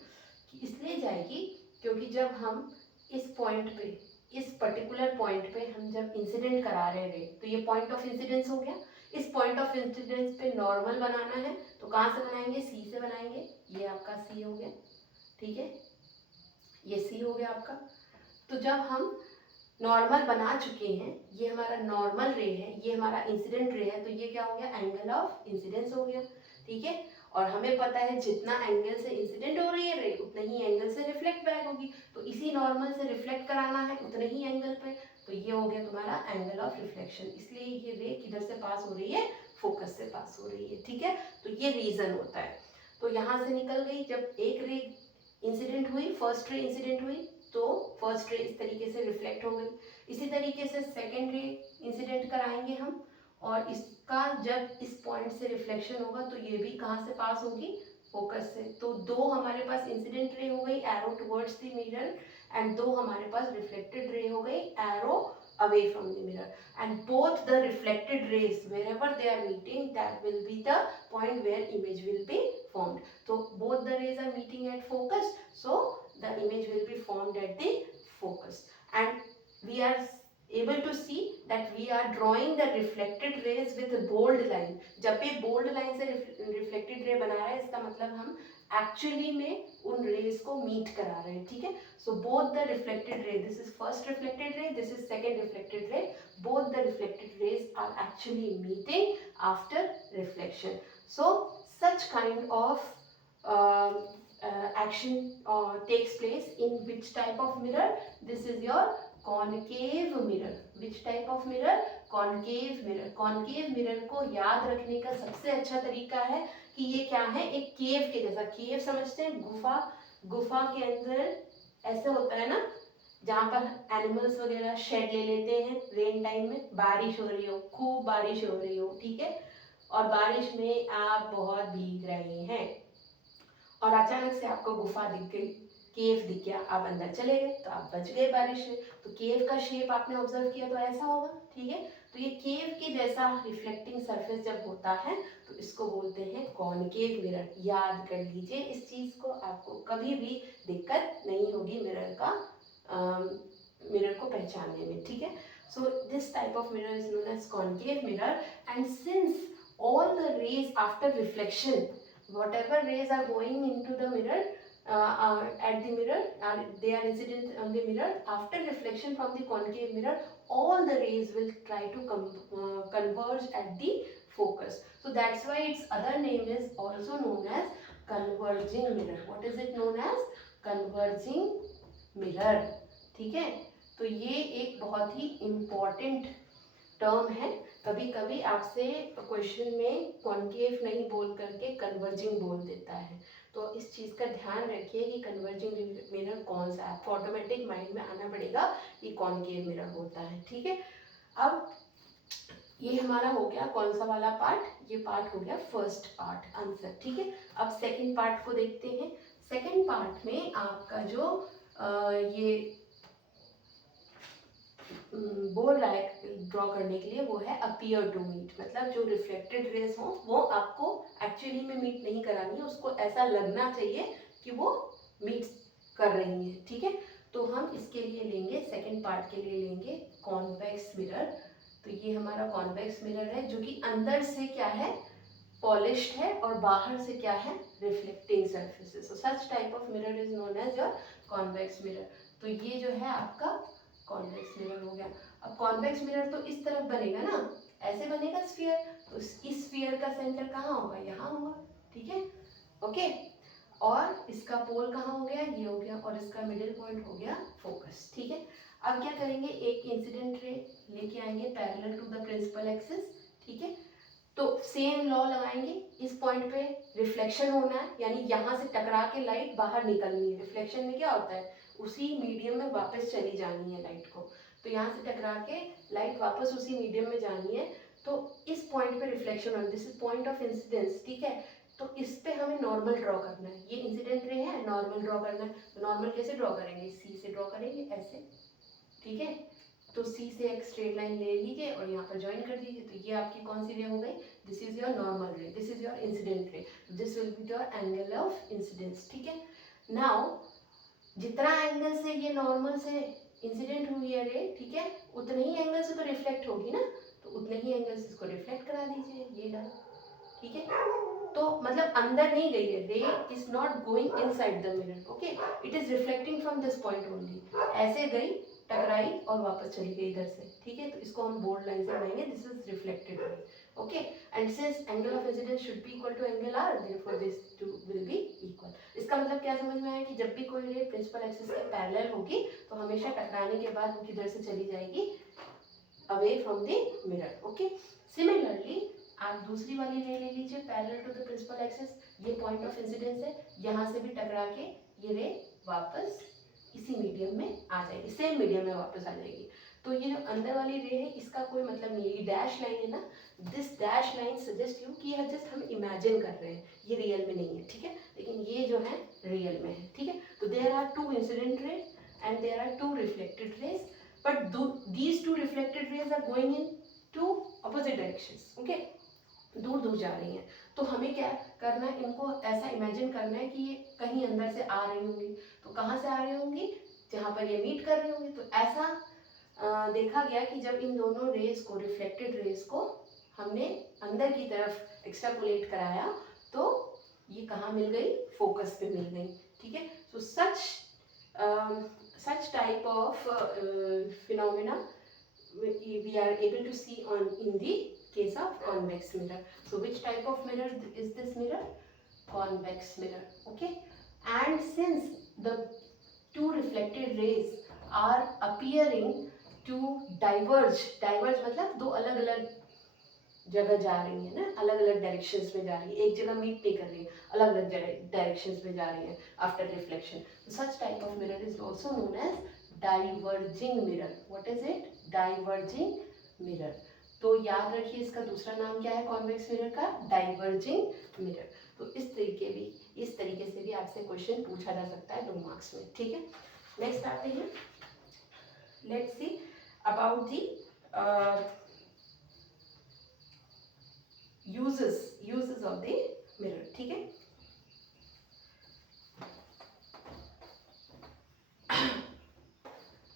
कि इसलिए जाएगी क्योंकि जब हम इस पॉइंट पे, इस पर्टिकुलर पॉइंट पे हम जब इंसिडेंट करा रहे रे, तो ये पॉइंट ऑफ इंसिडेंस हो गया। इस पॉइंट ऑफ इंसिडेंस पे नॉर्मल बनाना है, तो कहाँ से बनाएंगे, सी से बनाएंगे। ये आपका सी हो गया। ठीक है, ये सी हो गया आपका। तो जब हम नॉर्मल बना चुके हैं, ये हमारा नॉर्मल रे है, ये हमारा इंसिडेंट रे है, तो ये क्या हो गया, एंगल ऑफ इंसिडेंस हो गया। ठीक है, और हमें पता है जितना एंगल से इंसिडेंट हो रही है रे, उतना ही एंगल से रिफ्लेक्ट बैक होगी। तो इसी नॉर्मल से रिफ्लेक्ट कराना है उतने ही एंगल पे, तो ये हो गया तुम्हारा एंगल ऑफ रिफ्लेक्शन। इसलिए ये रे किधर से पास हो रही है, फोकस से पास हो रही है। ठीक है, तो ये रीजन होता है। तो यहाँ से निकल गई, जब एक रे इंसिडेंट हुई, फर्स्ट रे इंसिडेंट हुई, तो फर्स्ट रे इस तरीके से रिफ्लेक्ट हो गई। इसी तरीके से सेकेंड रे इंसिडेंट कराएंगे हम, और इसका जब इस पॉइंट से रिफ्लेक्शन होगा तो ये भी कहाँ से पास होगी, फोकस से। तो दो हमारे पास इंसिडेंट रे हो गई arrow towards the mirror, and दो हमारे पास रिफ्लेक्टेड रे हो गई arrow away from the mirror, and both the reflected rays wherever they are meeting, that will be the point where image will be formed. So both the rays are meeting at focus, so the image will be formed at the focus, and we are able to see that we are drawing the reflected rays with a bold line. जब भी bold line से reflected ray बना रहा है, इसका मतलब हम actually में उन रेज को मीट करा रहे हैं। ठीक है, so both the reflected ray, this is first reflected ray, this is second reflected ray, both the reflected rays are actually meeting after reflection. So such kind of action takes place in which type of mirror, this is your concave mirror. Which type of mirror, concave mirror. concave mirror को याद रखने का सबसे अच्छा तरीका है कि ये क्या है, एक केव के जैसा। केव समझते हैं, गुफा, गुफा के अंदर ऐसे होता है ना, जहाँ पर एनिमल्स वगैरह शेड ले लेते हैं रेन टाइम में, बारिश हो रही हो, खूब बारिश हो रही हो। ठीक है, और बारिश में आप बहुत भीग रहे हैं और अचानक से आपको गुफा दिख गई, केव दिख गया, आप अंदर चले गए तो आप बच गए बारिश से। तो केव का शेप आपने ऑब्जर्व किया तो ऐसा होगा, ठीक है। तो ये केव के जैसा रिफ्लेक्टिंग सरफेस जब होता है तो इसको बोलते हैं कॉनकेव मिरर। याद कर लीजिए इस चीज को, आपको कभी भी दिक्कत नहीं होगी मिरर को पहचानने में, ठीक है। So this type of mirror is known as concave mirror and since all the rays after reflection, whatever rays are going into the mirror at the mirror and they are incident on the mirror, after reflection from the concave mirror all the rays will try to converge at the focus. So that's why its other name is also known as converging mirror. What is it known as? Converging mirror, ठीक है। तो ये एक बहुत ही important term है। कभी कभी आपसे क्वेश्चन में कॉनकेव नहीं बोल करके कन्वर्जिंग बोल देता है, तो इस चीज़ का ध्यान रखिए कि कन्वर्जिंग मिरर कौन सा है, आपको ऑटोमेटिक माइंड में आना पड़ेगा कि कॉनकेव मिरर होता है, ठीक है। अब ये हमारा हो गया कौन सा वाला पार्ट, ये पार्ट हो गया फर्स्ट पार्ट आंसर, ठीक है। अब सेकंड पार्ट को देखते हैं। सेकंड पार्ट में आपका जो ये बोल रहा है ड्रॉ करने के लिए वो है अपीयर टू मीट, मतलब जो रिफ्लेक्टेड रेज हो वो आपको एक्चुअली में मीट नहीं करानी है, उसको ऐसा लगना चाहिए कि वो मीट कर रही है, ठीक है। तो हम इसके लिए लेंगे, सेकंड पार्ट के लिए लेंगे कॉन्वेक्स मिरर। तो ये हमारा कॉन्वेक्स मिरर है जो कि अंदर से क्या है, पॉलिश्ड है और बाहर से क्या है, reflecting surfaces. So such type of mirror is known as your convex mirror. तो ये जो है आपका कॉन्वेक्स मिरर हो गया। अब कॉन्वेक्स मिरर तो इस तरफ बनेगा ना, ऐसे बनेगा स्फीयर, तो इस स्फीयर का सेंटर कहाँ होगा, यहाँ होगा, ठीक है, ओके। और इसका पोल कहाँ हो गया, ये हो गया, और इसका मिडिल पॉइंट हो गया फोकस, ठीक है। अब क्या करेंगे, एक इंसिडेंट रे लेके आएंगे parallel to the principal axis, ठीक है। तो सेम लॉ लगाएंगे, इस पॉइंट पे रिफ्लेक्शन होना है, यानी यहाँ से टकरा के लाइट बाहर निकलनी है। रिफ्लेक्शन में क्या होता है, उसी मीडियम में वापस चली जानी है लाइट को, तो यहाँ से टकरा के लाइट वापस उसी मीडियम में जानी है। तो इस पॉइंट पे रिफ्लेक्शन होना, this is point of incidence, ठीक है। तो इस पे हमें नॉर्मल ड्रॉ करना है, ये इंसिडेंट रे है, नॉर्मल ड्रॉ करना है। तो नॉर्मल कैसे ड्रॉ करेंगे, सी से ड्रॉ करेंगे ऐसे, ठीक है। तो सी से एक स्ट्रेट लाइन ले लीजिए और यहाँ पर ज्वाइन कर दीजिए, तो ये आपकी कौन सी रे हो गई, दिस इज योर नॉर्मल रे, this is your incident ray, this will be your angle of incidence, ठीक है। नाउ जितना एंगल से ये नॉर्मल से इंसिडेंट हुई है रे, ठीक है, उतने ही एंगल से तो रिफ्लेक्ट होगी ना, तो उतने ही एंगल से इसको रिफ्लेक्ट करा दीजिए, ये रहा, ठीक है। तो मतलब अंदर नहीं गई है, रे is not going inside the mirror, okay, it is reflecting from this point only, ऐसे गई, टकराई और वापस चली गई इधर से, ठीक है। तो इसको हम बोल्ड लाइन से बनाएंगे, this is reflected ray, okay. And since angle of incidence should be equal to angle r, therefore this two will be equal. इसका मतलब क्या समझ में आया कि जब भी कोई रे प्रिंसिपल एक्सिस के पैरेलल होगी तो हमेशा टकराने के बाद वो किधर से चली जाएगी, away from the mirror, okay. Similarly आप दूसरी वाली रे ले लीजिए parallel to the principal axis, ये पॉइंट ऑफ इंसिडेंस है, यहाँ से भी टकरा के ये रे वापस इसी मीडियम में आ जाएगी, सेम मीडियम में वापस आ जाएगी। तो ये जो अंदर वाली रे है इसका कोई मतलब नहीं है, ये डैश लाइन है ना, this dash line suggest you कि यह जस्ट हम इमेजिन कर रहे हैं, ये रियल में नहीं है, ठीक है, लेकिन ये जो है रियल में है, ठीक है। तो there are two incident ray and there are two reflected rays, but these two reflected rays are going in two opposite directions, okay, दूर दूर जा रही हैं। तो हमें क्या करना है, इनको ऐसा इमेजिन करना है कि ये कहीं अंदर से आ रही होंगी, तो कहाँ से आ रही होंगी, जहाँ पर ये मीट कर रही होंगी। तो ऐसा देखा गया कि जब इन दोनों रेस को, रिफ्लेक्टेड रेस को हमने अंदर की तरफ एक्सट्रापोलेट कराया तो ये कहाँ मिल गई, फोकस पे मिल गई, ठीक है। सो such type of phenomena we are able to see on in the case of convex mirror. So which type of mirror is this mirror, convex mirror, okay. And since the two reflected rays are appearing to diverge मतलब दो अलग अलग जगह जा रही है ना, अलग अलग डायरेक्शंस में जा रही है, एक जगह मीट नहीं कर रही है, अलग अलग डायरेक्शंस में जा रही है after reflection. Such type of mirror is also known as diverging mirror. What is it, diverging mirror. तो याद रखिए इसका दूसरा नाम क्या है कॉन्वेक्स मिरर का, डाइवर्जिंग मिरर। तो इस तरीके से भी आपसे क्वेश्चन पूछा जा सकता है 2 मार्क्स में, ठीक है। नेक्स्ट आते हैं, let's see about the uses of the mirror, ठीक है।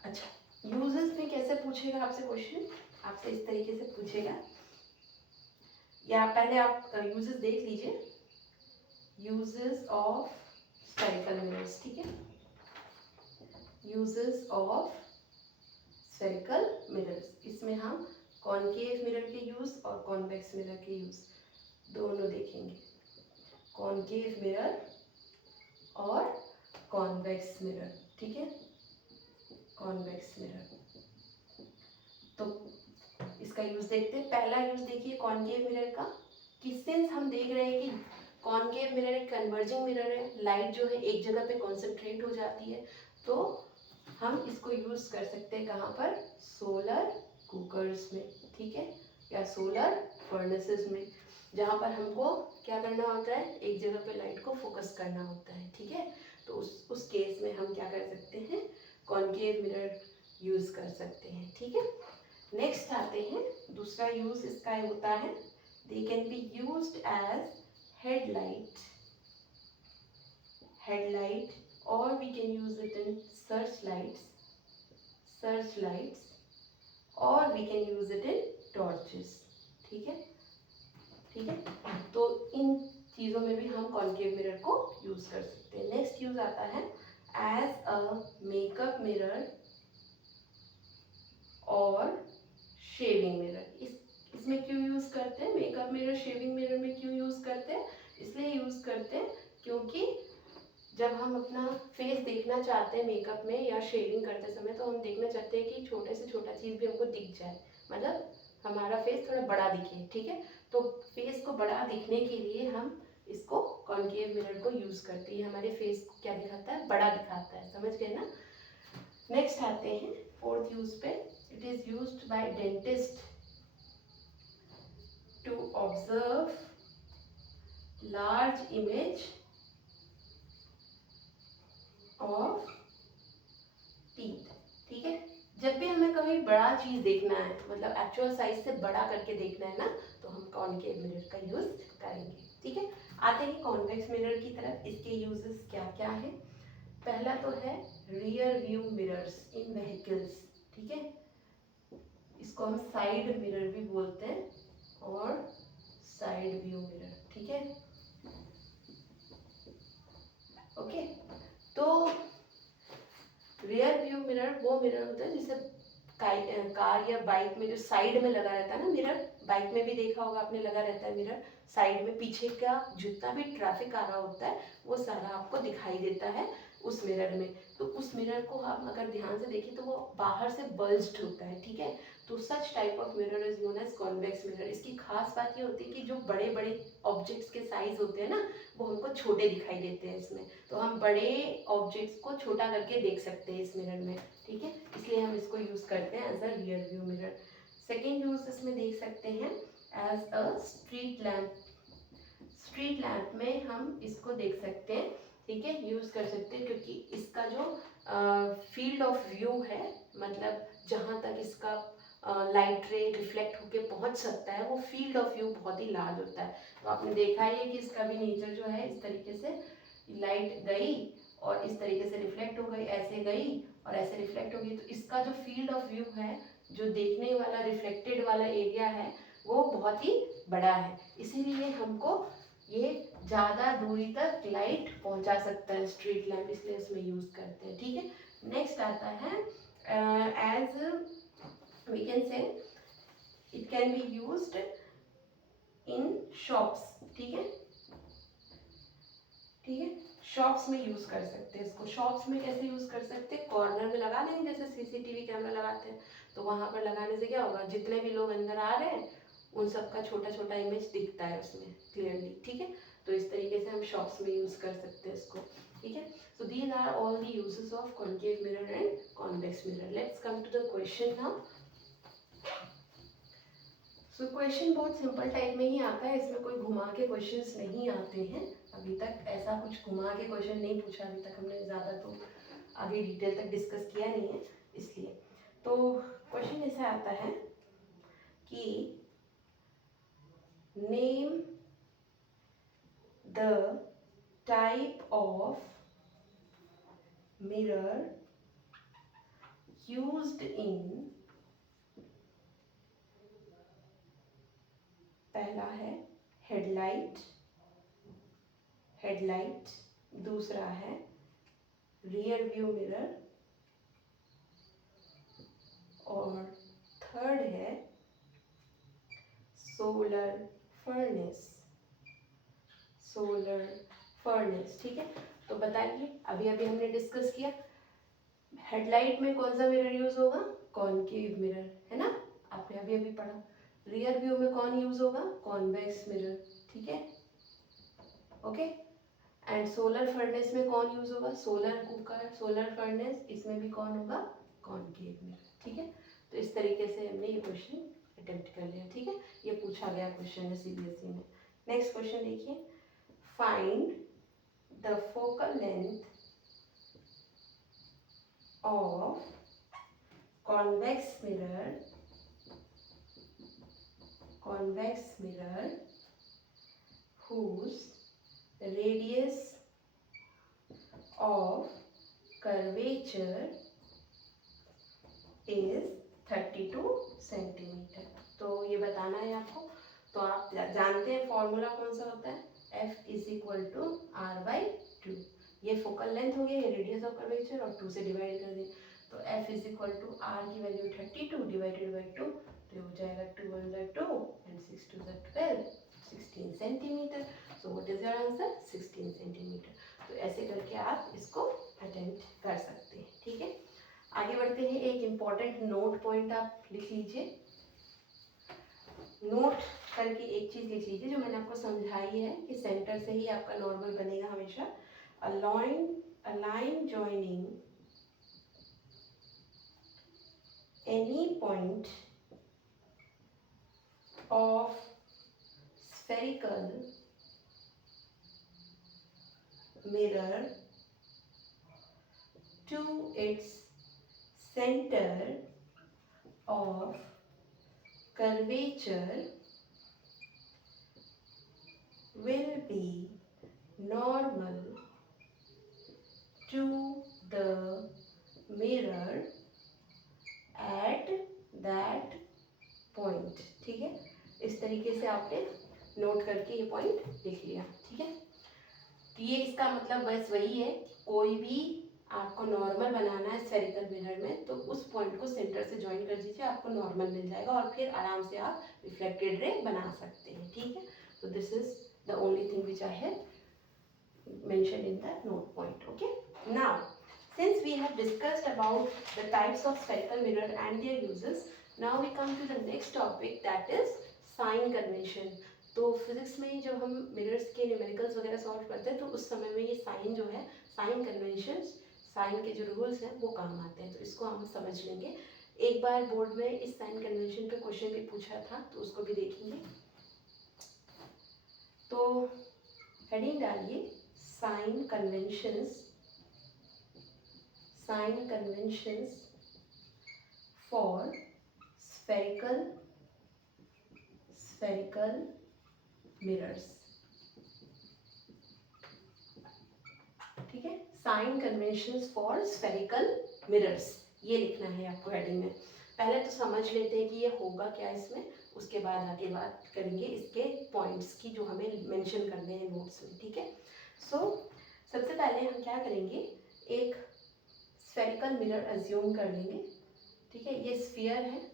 अच्छा, यूजेस में कैसे पूछेगा आपसे क्वेश्चन, आपसे इस तरीके से पूछेगा, या पहले आप यूजेस देख लीजिए, यूजेस ऑफ स्फेरिकल मिरर्स, ठीक है। यूजेस ऑफ स्फेरिकल मिरर्स, इसमें हम कॉनकेव मिरर के यूज और कॉन्वेक्स मिरर के यूज दोनों देखेंगे, कॉनकेव मिरर और कॉन्वेक्स मिरर, ठीक है, कॉन्वेक्स मिरर। तो इसका यूज देखते हैं। पहला यूज देखिए कॉनकेव मिरर का, कि सिंस हम देख रहे हैं कि कॉनकेव मिरर एक कन्वर्जिंग मिरर है, लाइट जो है एक जगह पे कॉन्सेंट्रेट हो जाती है, तो हम इसको यूज कर सकते हैं कहाँ पर, सोलर कुकर्स में, ठीक है, या सोलर फर्नेसेस में, जहाँ पर हमको क्या करना होता है, एक जगह पे लाइट को फोकस करना होता है, ठीक है। तो उस केस में हम क्या कर सकते हैं, कॉनकेव मिरर यूज कर सकते हैं, ठीक है। नेक्स्ट आते हैं, दूसरा यूज इसका होता है, they can be used as headlight or we can use it in searchlights or we can use it in torches, ठीक है, ठीक है। तो इन चीज़ों में भी हम कॉनकेव मिरर को यूज कर सकते हैं। नेक्स्ट यूज आता है एज अ मेकअप मिरर और शेविंग मिरर। इसमें क्यों यूज करते हैं, मेकअप मिरर शेविंग मिरर में क्यों यूज करते हैं, इसलिए यूज करते हैं क्योंकि जब हम अपना फेस देखना चाहते हैं मेकअप में या शेविंग करते समय, तो हम देखना चाहते हैं कि छोटे से छोटा चीज़ भी हमको दिख जाए, मतलब हमारा फेस थोड़ा बड़ा दिखे, ठीक है। तो फेस को बड़ा दिखने के लिए हम इसको कॉनकेव मिरर को यूज करते हैं, हमारे फेस को क्या दिखाता है, बड़ा दिखाता है, समझ गए ना। नेक्स्ट आते हैं फोर्थ यूज पे, it is used by dentist to observe large image of teeth, ठीक है। जब भी हमें कभी बड़ा चीज देखना है, मतलब एक्चुअल साइज से बड़ा करके देखना है ना, तो हम कॉनकेव मिरर का यूज करेंगे, ठीक है। आते हैं कॉन्वेक्स मिरर की तरफ, इसके यूजेस क्या क्या है। पहला तो है rear view mirrors in vehicles, ठीक है, इसको हम साइड मिरर भी बोलते हैं, और साइड व्यू मिरर, ठीक है, ओके। तो रियर व्यू मिरर वो मिरर होता है जिसे कार या बाइक में जो साइड में लगा रहता है ना मिरर, बाइक में भी देखा होगा आपने, लगा रहता है मिरर साइड में, पीछे का जितना भी ट्रैफिक आ रहा होता है वो सारा आपको दिखाई देता है उस मिरर में। तो उस मिरर को हम अगर ध्यान से देखें तो वो बाहर से बल्ज्ड होता है, ठीक है। तो such type of mirror is known as convex mirror. इसकी खास बात ये होती है कि जो बड़े बड़े ऑब्जेक्ट्स के साइज होते हैं ना, वो हमको छोटे दिखाई देते हैं इसमें, तो हम बड़े ऑब्जेक्ट्स को छोटा करके देख सकते हैं इस मिरर में, ठीक है, इसलिए हम इसको यूज करते हैं as a rear view mirror. Second use इसमें देख सकते हैं as a street lamp. Street lamp में हम इसको देख सकते हैं, ठीक है, यूज कर सकते हैं, क्योंकि इसका जो फील्ड ऑफ व्यू है, मतलब जहाँ तक इसका लाइट रे रिफ्लेक्ट होके पहुँच सकता है, वो फील्ड ऑफ व्यू बहुत ही लार्ज होता है। तो आपने देखा ही है कि इसका भी नेचर जो है इस तरीके से, लाइट गई और इस तरीके से रिफ्लेक्ट हो गई, ऐसे गई और ऐसे रिफ्लेक्ट हो गई, तो इसका जो फील्ड ऑफ व्यू है, जो देखने वाला रिफ्लेक्टेड वाला एरिया है, वो बहुत ही बड़ा है, इसीलिए हमको ये ज़्यादा दूरी तक लाइट पहुंचा सकता है स्ट्रीट लैम्प, इसलिए इसमें यूज करते हैं, ठीक है। नेक्स्ट आता है as we can say it can be used in shops, ठीक है, ठीक है, शॉप्स में यूज कर सकते हैं इसको। शॉप्स में कैसे यूज कर सकते हैं, कॉर्नर में लगा देंगे, जैसे सीसीटीवी कैमरा लगाते हैं, तो वहां पर लगाने से क्या होगा, जितने भी लोग अंदर आ रहे हैं उन सबका छोटा छोटा इमेज दिखता है उसमें क्लियरली, ठीक है। तो इस तरीके से हम शॉप्स में यूज कर सकते हैं इसको, ठीक है। So these are all the uses of concave mirror and convex mirror. Let's come to the question now. तो क्वेश्चन बहुत सिंपल टाइप में ही आता है, इसमें कोई घुमा के क्वेश्चंस नहीं आते हैं। अभी तक ऐसा कुछ घुमा के क्वेश्चन नहीं पूछा, अभी तक हमने ज़्यादा तो आगे डिटेल तक डिस्कस किया नहीं है इसलिए। तो क्वेश्चन ऐसा आता है कि name the type of mirror used in, पहला है हेडलाइट, दूसरा है रियर व्यू मिरर और थर्ड है सोलर फर्नेस। ठीक है, तो बताइए, अभी अभी हमने डिस्कस किया हेडलाइट में कौन सा मिरर यूज होगा, कॉनकेव मिरर, है ना, आपने अभी अभी पढ़ा। रियर व्यू में कौन यूज होगा, कॉन्वेक्स मिरर, ठीक है, ओके। एंड सोलर फर्नेस में कौन यूज होगा, सोलर कुकर, सोलर फर्नेस, इसमें भी कौन होगा, कॉनकेव मिरर, ठीक है। तो इस तरीके से हमने ये क्वेश्चन अटेम्प्ट कर लिया, ठीक है, ये पूछा गया क्वेश्चन है सीबीएसई में। नेक्स्ट क्वेश्चन देखिए, find the focal length of convex mirror whose radius of curvature is 32 centimetre. तो ये बताना है आपको। तो आप जानते हैं फॉर्मूला कौन सा होता है, F is equal to R/2। ये फोकल लेंथ हो गया, ये रेडियस ऑफ कर्वेचर और 2 से डिवाइड कर दें, तो F is equal to R की वैल्यू 32 डिवाइडेड बाई 2, तो ये हो जाएगा 2 1 2 and 6 2 12, 16 centimetre. So what is your answer, 16 centimetre. तो ऐसे करके आप इसको अटेम्प्ट कर सकते हैं, ठीक है। आगे बढ़ते हैं, एक इम्पॉर्टेंट नोट पॉइंट आप लिख लीजिए, नोट करके एक चीज लिख लीजिए जो मैंने आपको समझाई है कि सेंटर से ही आपका नॉर्मल बनेगा हमेशा। A line joining any point of spherical mirror to its center of curvature will be normal to the mirror at that point, ठीक है। इस तरीके से आपने नोट करके ये पॉइंट लिख लिया, ठीक है। तो ये इसका मतलब बस वही है, कोई भी आपको नॉर्मल बनाना है स्फेरिकल मिरर में, तो उस पॉइंट को सेंटर से ज्वाइन कर दीजिए, आपको नॉर्मल मिल जाएगा और फिर आराम से आप रिफ्लेक्टेड रे बना सकते हैं, ठीक है। तो this is the only thing which I have mentioned in the note point, okay. Now since we have discussed about the types of spherical mirror and their uses, now we come to the next topic, that is sign convention। तो physics में जब हम mirrors के numericals वगैरह solve करते हैं तो उस समय में ये साइन जो है, साइन कन्वेंशंस, साइन के जो रूल्स हैं वो काम आते हैं, तो इसको हम समझ लेंगे। एक बार बोर्ड में इस साइन कन्वेंशन पे क्वेश्चन भी पूछा था, तो उसको भी देखेंगे। तो हेडिंग डालिए sign conventions for spherical mirrors, ठीक है। Sign conventions for spherical mirrors, ये लिखना है आपको हेडिंग में। पहले तो समझ लेते हैं कि ये होगा क्या इसमें, उसके बाद आगे बात करेंगे इसके पॉइंट्स की जो हमें मेंशन करने हैं नोट्स में, ठीक है। सो सबसे पहले हम क्या करेंगे, एक स्फेरिकल मिरर अज्यूम कर लेंगे, ठीक है। ये स्फीयर है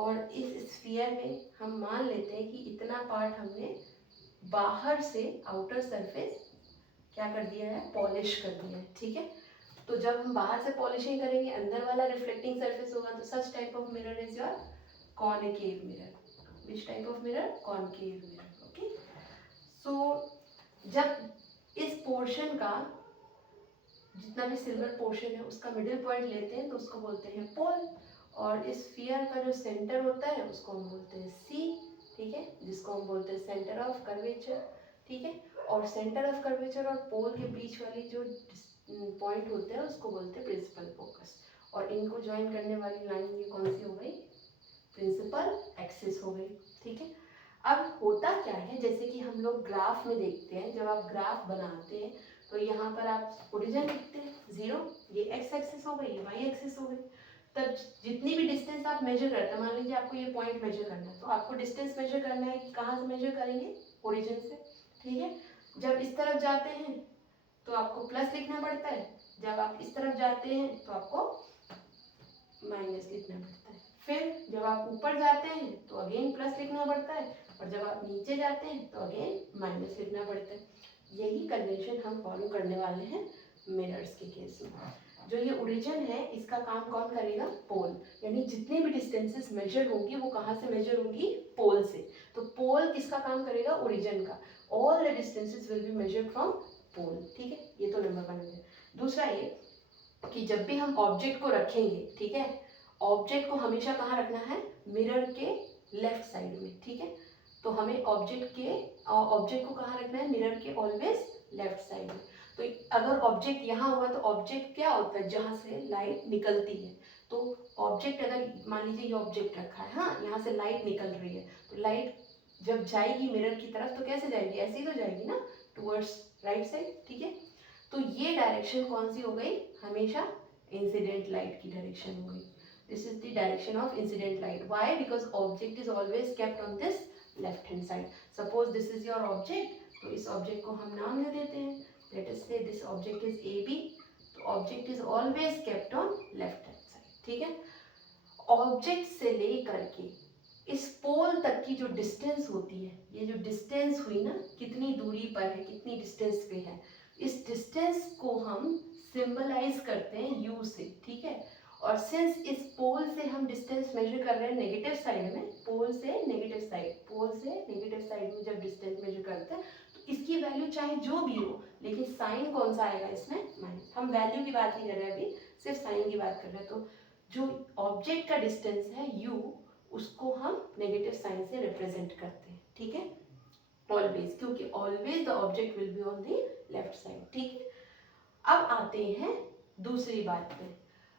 और इस स्फीयर में हम मान लेते हैं कि इतना पार्ट हमने बाहर से आउटर सरफेस क्या कर दिया है, पॉलिश कर दिया है, ठीक है। तो जब हम बाहर से पॉलिशिंग करेंगे, अंदर वाला रिफ्लेक्टिंग सरफेस होगा, तो such type of mirror is your concave mirror. Which type of mirror, concave mirror, okay. So जब इस पोर्शन का जितना भी सिल्वर पोर्शन है उसका मिडिल पॉइंट लेते हैं तो उसको बोलते हैं पोल, और इस स्फीयर का जो सेंटर होता है उसको हम बोलते हैं सी, सेंटर ऑफ कर्वेचर, ठीक है। और सेंटर ऑफ कर्वेचर और पोल के बीच वाली जो पॉइंट होते हैं उसको बोलते हैं प्रिंसिपल फोकस। और इनको ज्वाइन करने वाली लाइन ये कौन सी हो गई, प्रिंसिपल एक्सिस हो गई, ठीक है। अब होता क्या है, जैसे कि हम लोग ग्राफ में देखते हैं, जब आप ग्राफ बनाते हैं तो यहाँ पर आप ओरिजिन लिखते हैं 0, ये एक्स एक्सिस हो गई, ये वाई एक्सिस हो गई। तब जितनी भी डिस्टेंस आप मेजर करते हैं, मान लीजिए आपको ये पॉइंट मेजर करना है, तो आपको डिस्टेंस मेजर करना है कि कहाँ से मेजर करेंगे, ओरिजिन से, ठीक है। जब इस तरफ जाते हैं तो आपको प्लस लिखना पड़ता है, जब आप इस तरफ जाते हैं तो आपको माइनस लिखना पड़ता है। फिर जब आप ऊपर जाते हैं तो अगेन प्लस लिखना पड़ता है, और जब आप नीचे जाते हैं तो अगेन माइनस लिखना पड़ता है। यही कन्वेंशन हम फॉलो करने वाले हैं मिरर्स के केस में। जो ये ओरिजिन है इसका काम कौन करेगा, पोल, यानी जितनी भी डिस्टेंसेस मेजर होंगी वो कहाँ से मेजर होंगी, पोल से। तो पोल किसका काम करेगा, ओरिजिन का। All the distances will be measured from pole, ठीक है। ये तो नंबर 1 हो गया। दूसरा ये कि जब भी हम ऑब्जेक्ट को रखेंगे, ठीक है, ऑब्जेक्ट को हमेशा कहाँ रखना है, मिरर के लेफ्ट साइड में, ठीक है। तो हमें ऑब्जेक्ट को कहाँ रखना है, मिरर के ऑलवेज लेफ्ट साइड में। तो अगर ऑब्जेक्ट यहाँ हुआ तो ऑब्जेक्ट क्या होता है, जहाँ से लाइट निकलती है। तो ऑब्जेक्ट अगर मान लीजिए ये ऑब्जेक्ट रखा है, हाँ, यहाँ से लाइट निकल रही है, तो लाइट जब जाएगी मिरर की तरफ तो कैसे जाएगी, ऐसे ही तो जाएगी ना, टुवर्ड्स राइट साइड, ठीक है। तो ये डायरेक्शन कौन सी हो गई, हमेशा इंसिडेंट लाइट की डायरेक्शन हो गई। This is the direction of incident light. Why, because object is always kept on this left hand side. Suppose this is your object, तो इस ऑब्जेक्ट को हम नाम दे देते हैं, let us say this object is A B. तो object is always kept on left hand side, ठीक है। ऑब्जेक्ट से लेकर के इस पोल तक की जो डिस्टेंस होती है, ये जो डिस्टेंस हुई ना, कितनी दूरी पर है, कितनी डिस्टेंस पे है, इस डिस्टेंस को हम सिंबलाइज करते हैं यू से, ठीक है। और सिंस इस पोल से हम डिस्टेंस मेजर कर रहे हैं नेगेटिव साइड में, पोल से नेगेटिव साइड में जब डिस्टेंस मेजर करते हैं तो इसकी वैल्यू चाहे जो भी हो, लेकिन साइन कौन सा आएगा इसमें, माइनस। हम वैल्यू की बात नहीं कर रहे हैं अभी, सिर्फ साइन की बात कर रहे हैं। तो जो ऑब्जेक्ट का डिस्टेंस है u, उसको हम नेगेटिव साइन से रिप्रेजेंट करते हैं, ठीक है, ऑलवेज, क्योंकि always the object will be on the left side, ठीक है। अब आते हैं दूसरी बात पे।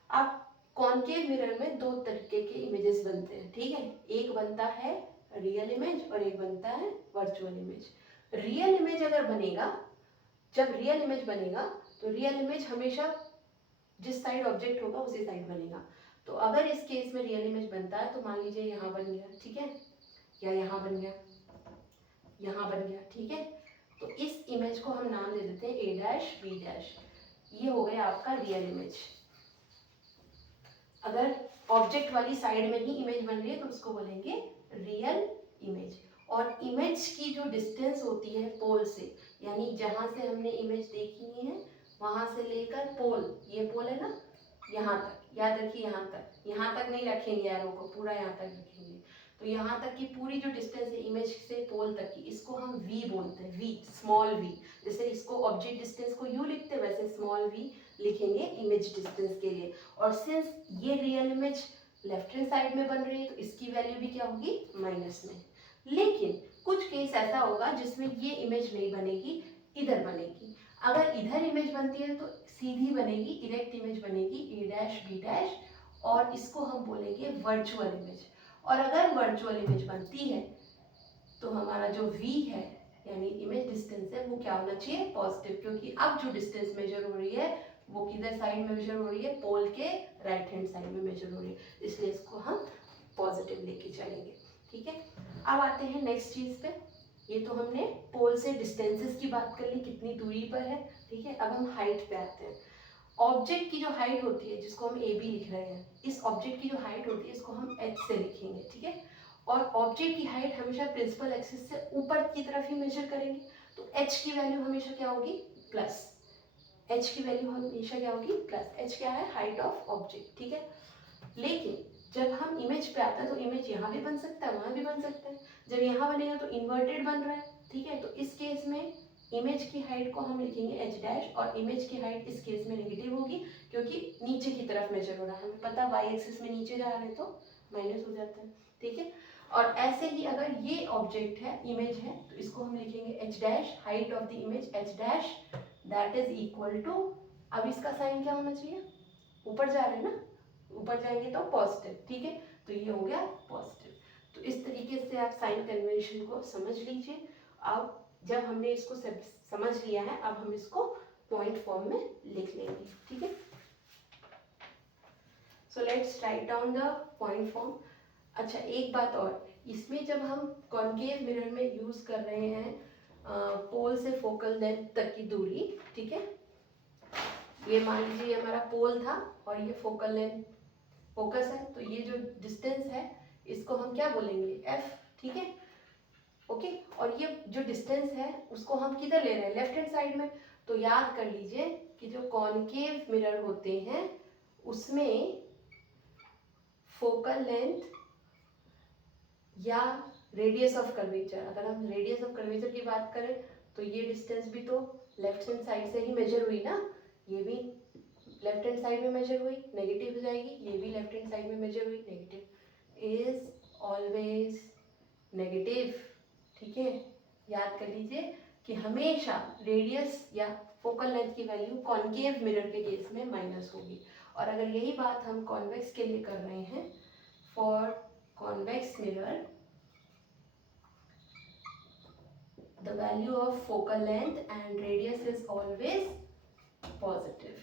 अब कॉनकेव मिरर में 2 तरीके के इमेजेस बनते हैं, ठीक है। एक बनता है रियल इमेज और एक बनता है वर्चुअल इमेज। रियल इमेज अगर बनेगा, जब रियल इमेज बनेगा तो रियल इमेज हमेशा जिस साइड ऑब्जेक्ट होगा उसी साइड बनेगा। तो अगर इस केस में रियल इमेज बनता है तो मान लीजिए यहाँ बन गया, ठीक है, या यहाँ बन गया, यहाँ बन गया, ठीक है। तो इस इमेज को हम नाम दे देते हैं ए डैश बी डैश। ये हो गया आपका रियल इमेज। अगर ऑब्जेक्ट वाली साइड में ही इमेज बन रही है तो उसको बोलेंगे रियल इमेज। और इमेज की जो डिस्टेंस होती है पोल से, यानी जहाँ से हमने इमेज देखी है वहाँ से लेकर पोल, ये पोल है ना, यहाँ तक, याद रखिए यहाँ तक नहीं रखेंगे एरो को, पूरा यहाँ तक रखेंगे। तो यहाँ तक की पूरी जो डिस्टेंस है इमेज से पोल तक की, इसको हम v बोलते हैं, v, स्मॉल v। जैसे इसको ऑब्जेक्ट डिस्टेंस को u लिखते हैं, वैसे स्मॉल v लिखेंगे इमेज डिस्टेंस के लिए। और सिंस ये real image left hand side में बन रही है तो इसकी वैल्यू भी क्या होगी, माइनस में। लेकिन कुछ केस ऐसा होगा जिसमें ये इमेज नहीं बनेगी, इधर बनेगी। अगर इधर इमेज बनती है तो सीधी बनेगी, इरेक्ट इमेज बनेगी ए डैश बी डैश, और इसको हम बोलेंगे वर्चुअल इमेज। और अगर वर्चुअल इमेज बनती है तो हमारा जो v है यानी इमेज डिस्टेंस है वो क्या होना चाहिए, पॉजिटिव, क्योंकि अब जो डिस्टेंस मेजर हो रही है वो किधर साइड में मेजर हो रही है, पोल के राइट हैंड साइड में मेजर हो रही है, इसलिए इसको हम पॉजिटिव लेके चलेंगे, ठीक है। अब आते हैं नेक्स्ट चीज पे। ये तो हमने पोल से डिस्टेंसेस की बात कर ली, कितनी दूरी पर है, ठीक है। अब हम हाइट पे आते हैं। ऑब्जेक्ट की जो हाइट होती है जिसको हम ए बी लिख रहे हैं, इस ऑब्जेक्ट की जो हाइट होती है इसको हम h से लिखेंगे, ठीक है। और ऑब्जेक्ट की हाइट हमेशा प्रिंसिपल एक्सिस से ऊपर की तरफ ही मेजर करेंगे, तो h की वैल्यू हमेशा क्या होगी, प्लस। h की वैल्यू हमेशा क्या होगी, प्लस। h क्या है, हाइट ऑफ ऑब्जेक्ट, ठीक है। लेकिन जब हम इमेज पे आते हैं तो इमेज यहाँ भी बन सकता है, वहाँ भी बन सकता है। जब यहाँ बनेगा तो इन्वर्टेड बन रहा है, ठीक है। तो इस केस में इमेज की हाइट को हम लिखेंगे एच डैश, और इमेज की हाइट इस केस में नेगेटिव होगी क्योंकि नीचे की तरफ मेजर हो रहा है, हमें पता वाई एक्सिस में नीचे जा रहे हैं तो माइनस हो जाता है, ठीक है। और ऐसे ही अगर ये ऑब्जेक्ट है, इमेज है, तो इसको हम लिखेंगे h dash, height of the image h dash, that is equal to, अब इसका साइन क्या होना चाहिए, ऊपर जा रहे हैं ना, ऊपर जाएंगे तो पॉजिटिव, ठीक है, तो ये हो गया पॉजिटिव। तो इस तरीके से आप साइन कन्वेंशन को समझ लीजिए। अब जब हमने इसको समझ लिया है, अब हम इसको पॉइंट फॉर्म में लिख लेंगे, ठीक है। So let's write down the point form. अच्छा, एक बात और, इसमें जब हम कॉन्केव मिरर में यूज कर रहे हैं पोल से फोकल लेंथ तक की दूरी, ठीक है, ये मान लीजिए ये हमारा पोल था और ये फोकल लेंथ फोकस है, तो ये जो डिस्टेंस है इसको हम क्या बोलेंगे, एफ, ठीक है, ओके। और ये जो डिस्टेंस है उसको हम किधर ले रहे हैं, लेफ्ट हैंड साइड में, तो याद कर लीजिए कि जो कॉन्केव मिरर होते हैं उसमें फोकल लेंथ या रेडियस ऑफ कर्वेचर, अगर हम रेडियस ऑफ कर्वेचर की बात करें तो ये डिस्टेंस भी तो लेफ्ट हैंड साइड से ही मेजर हुई ना, ये भी लेफ्ट हैंड साइड में मेजर हुई, नेगेटिव हो जाएगी, ये भी लेफ्ट हैंड साइड में मेजर हुई, नेगेटिव, इज ऑलवेज नेगेटिव, ठीक है। याद कर लीजिए कि हमेशा रेडियस या फोकल लेंथ की वैल्यू कॉन्केव मिरर के केस में माइनस होगी। और अगर यही बात हम कॉन्वेक्स के लिए कर रहे हैं, for convex mirror the value of focal length and radius is always positive,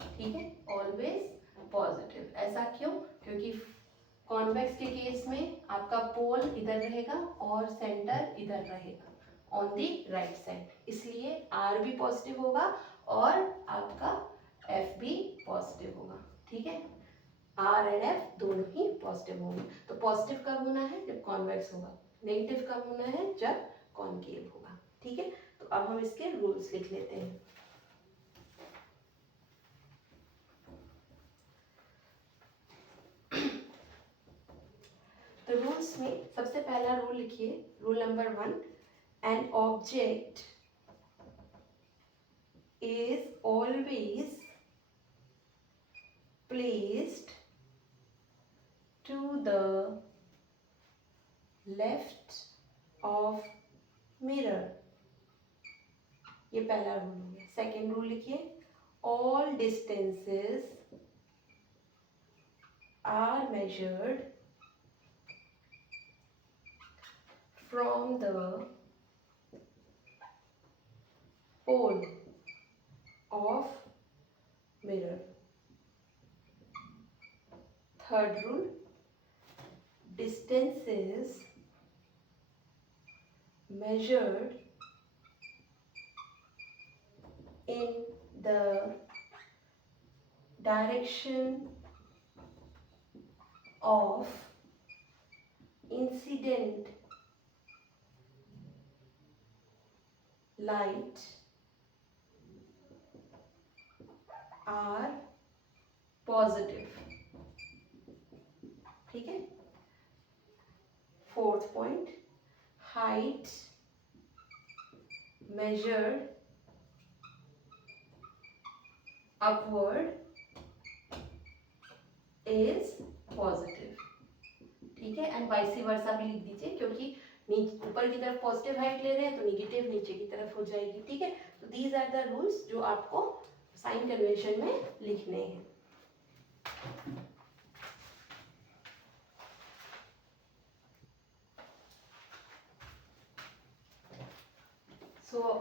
ठीक है, always positive। ऐसा क्यों, क्योंकि कॉन्वेक्स के केस में आपका पोल इधर रहेगा और सेंटर इधर रहेगा ऑन दी राइट साइड, इसलिए R भी पॉजिटिव होगा और आपका F भी पॉजिटिव होगा, ठीक है, R एंड F दोनों ही पॉजिटिव होंगे। तो पॉजिटिव कब होना है, जब कॉन्वेक्स होगा, नेगेटिव कब होना है, जब कॉन्केव होगा, ठीक है। तो अब हम इसके रूल्स लिख लेते हैं। तो रूल्स में सबसे पहला रूल लिखिए, rule number 1, an object is always placed to the left of mirror, ये पहला रूल हो गया। सेकेंड रूल लिखिए, all distances are measured from the pole of mirror. Third rule, distances measured in the direction of incident light are positive, ठीक है। Fourth point, height measured upward is positive, ठीक है, एंड वाइस वर्सा भी लिख दीजिए, क्योंकि ऊपर की तरफ पॉजिटिव हाइट ले रहे हैं तो निगेटिव नीचे की तरफ हो जाएगी, ठीक है। तो दीज आर द रूल्स जो आपको साइन कन्वेंशन में लिखने हैं।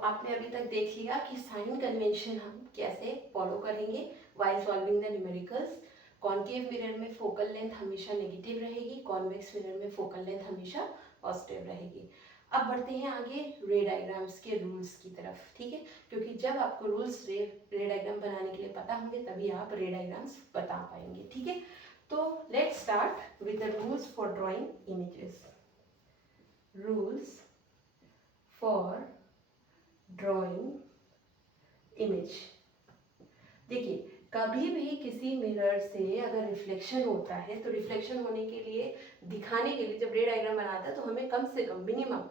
आपने अभी तक देख लिया कि साइन कन्वेंशन हम कैसे फॉलो करेंगे while solving the numericals. Concave mirror में फोकल लेंथ हमेशा नेगेटिव रहेगी, कॉन्वेक्स मिरर में फोकल लेंथ हमेशा पॉजिटिव रहेगी। अब बढ़ते हैं आगे रे डायग्राम्स के रूल्स की तरफ, ठीक है, क्योंकि जब आपको रूल्स रे डायग्राम बनाने के लिए पता होंगे तभी आप रे डायग्राम्स बता पाएंगे, ठीक है। तो let's start with the rules for drawing images. Rules for drawing image. देखिए, कभी भी किसी मिरर से अगर रिफ्लेक्शन होता है तो रिफ्लेक्शन होने के लिए, दिखाने के लिए जब रे डायग्राम बनाता है तो हमें कम से कम मिनिमम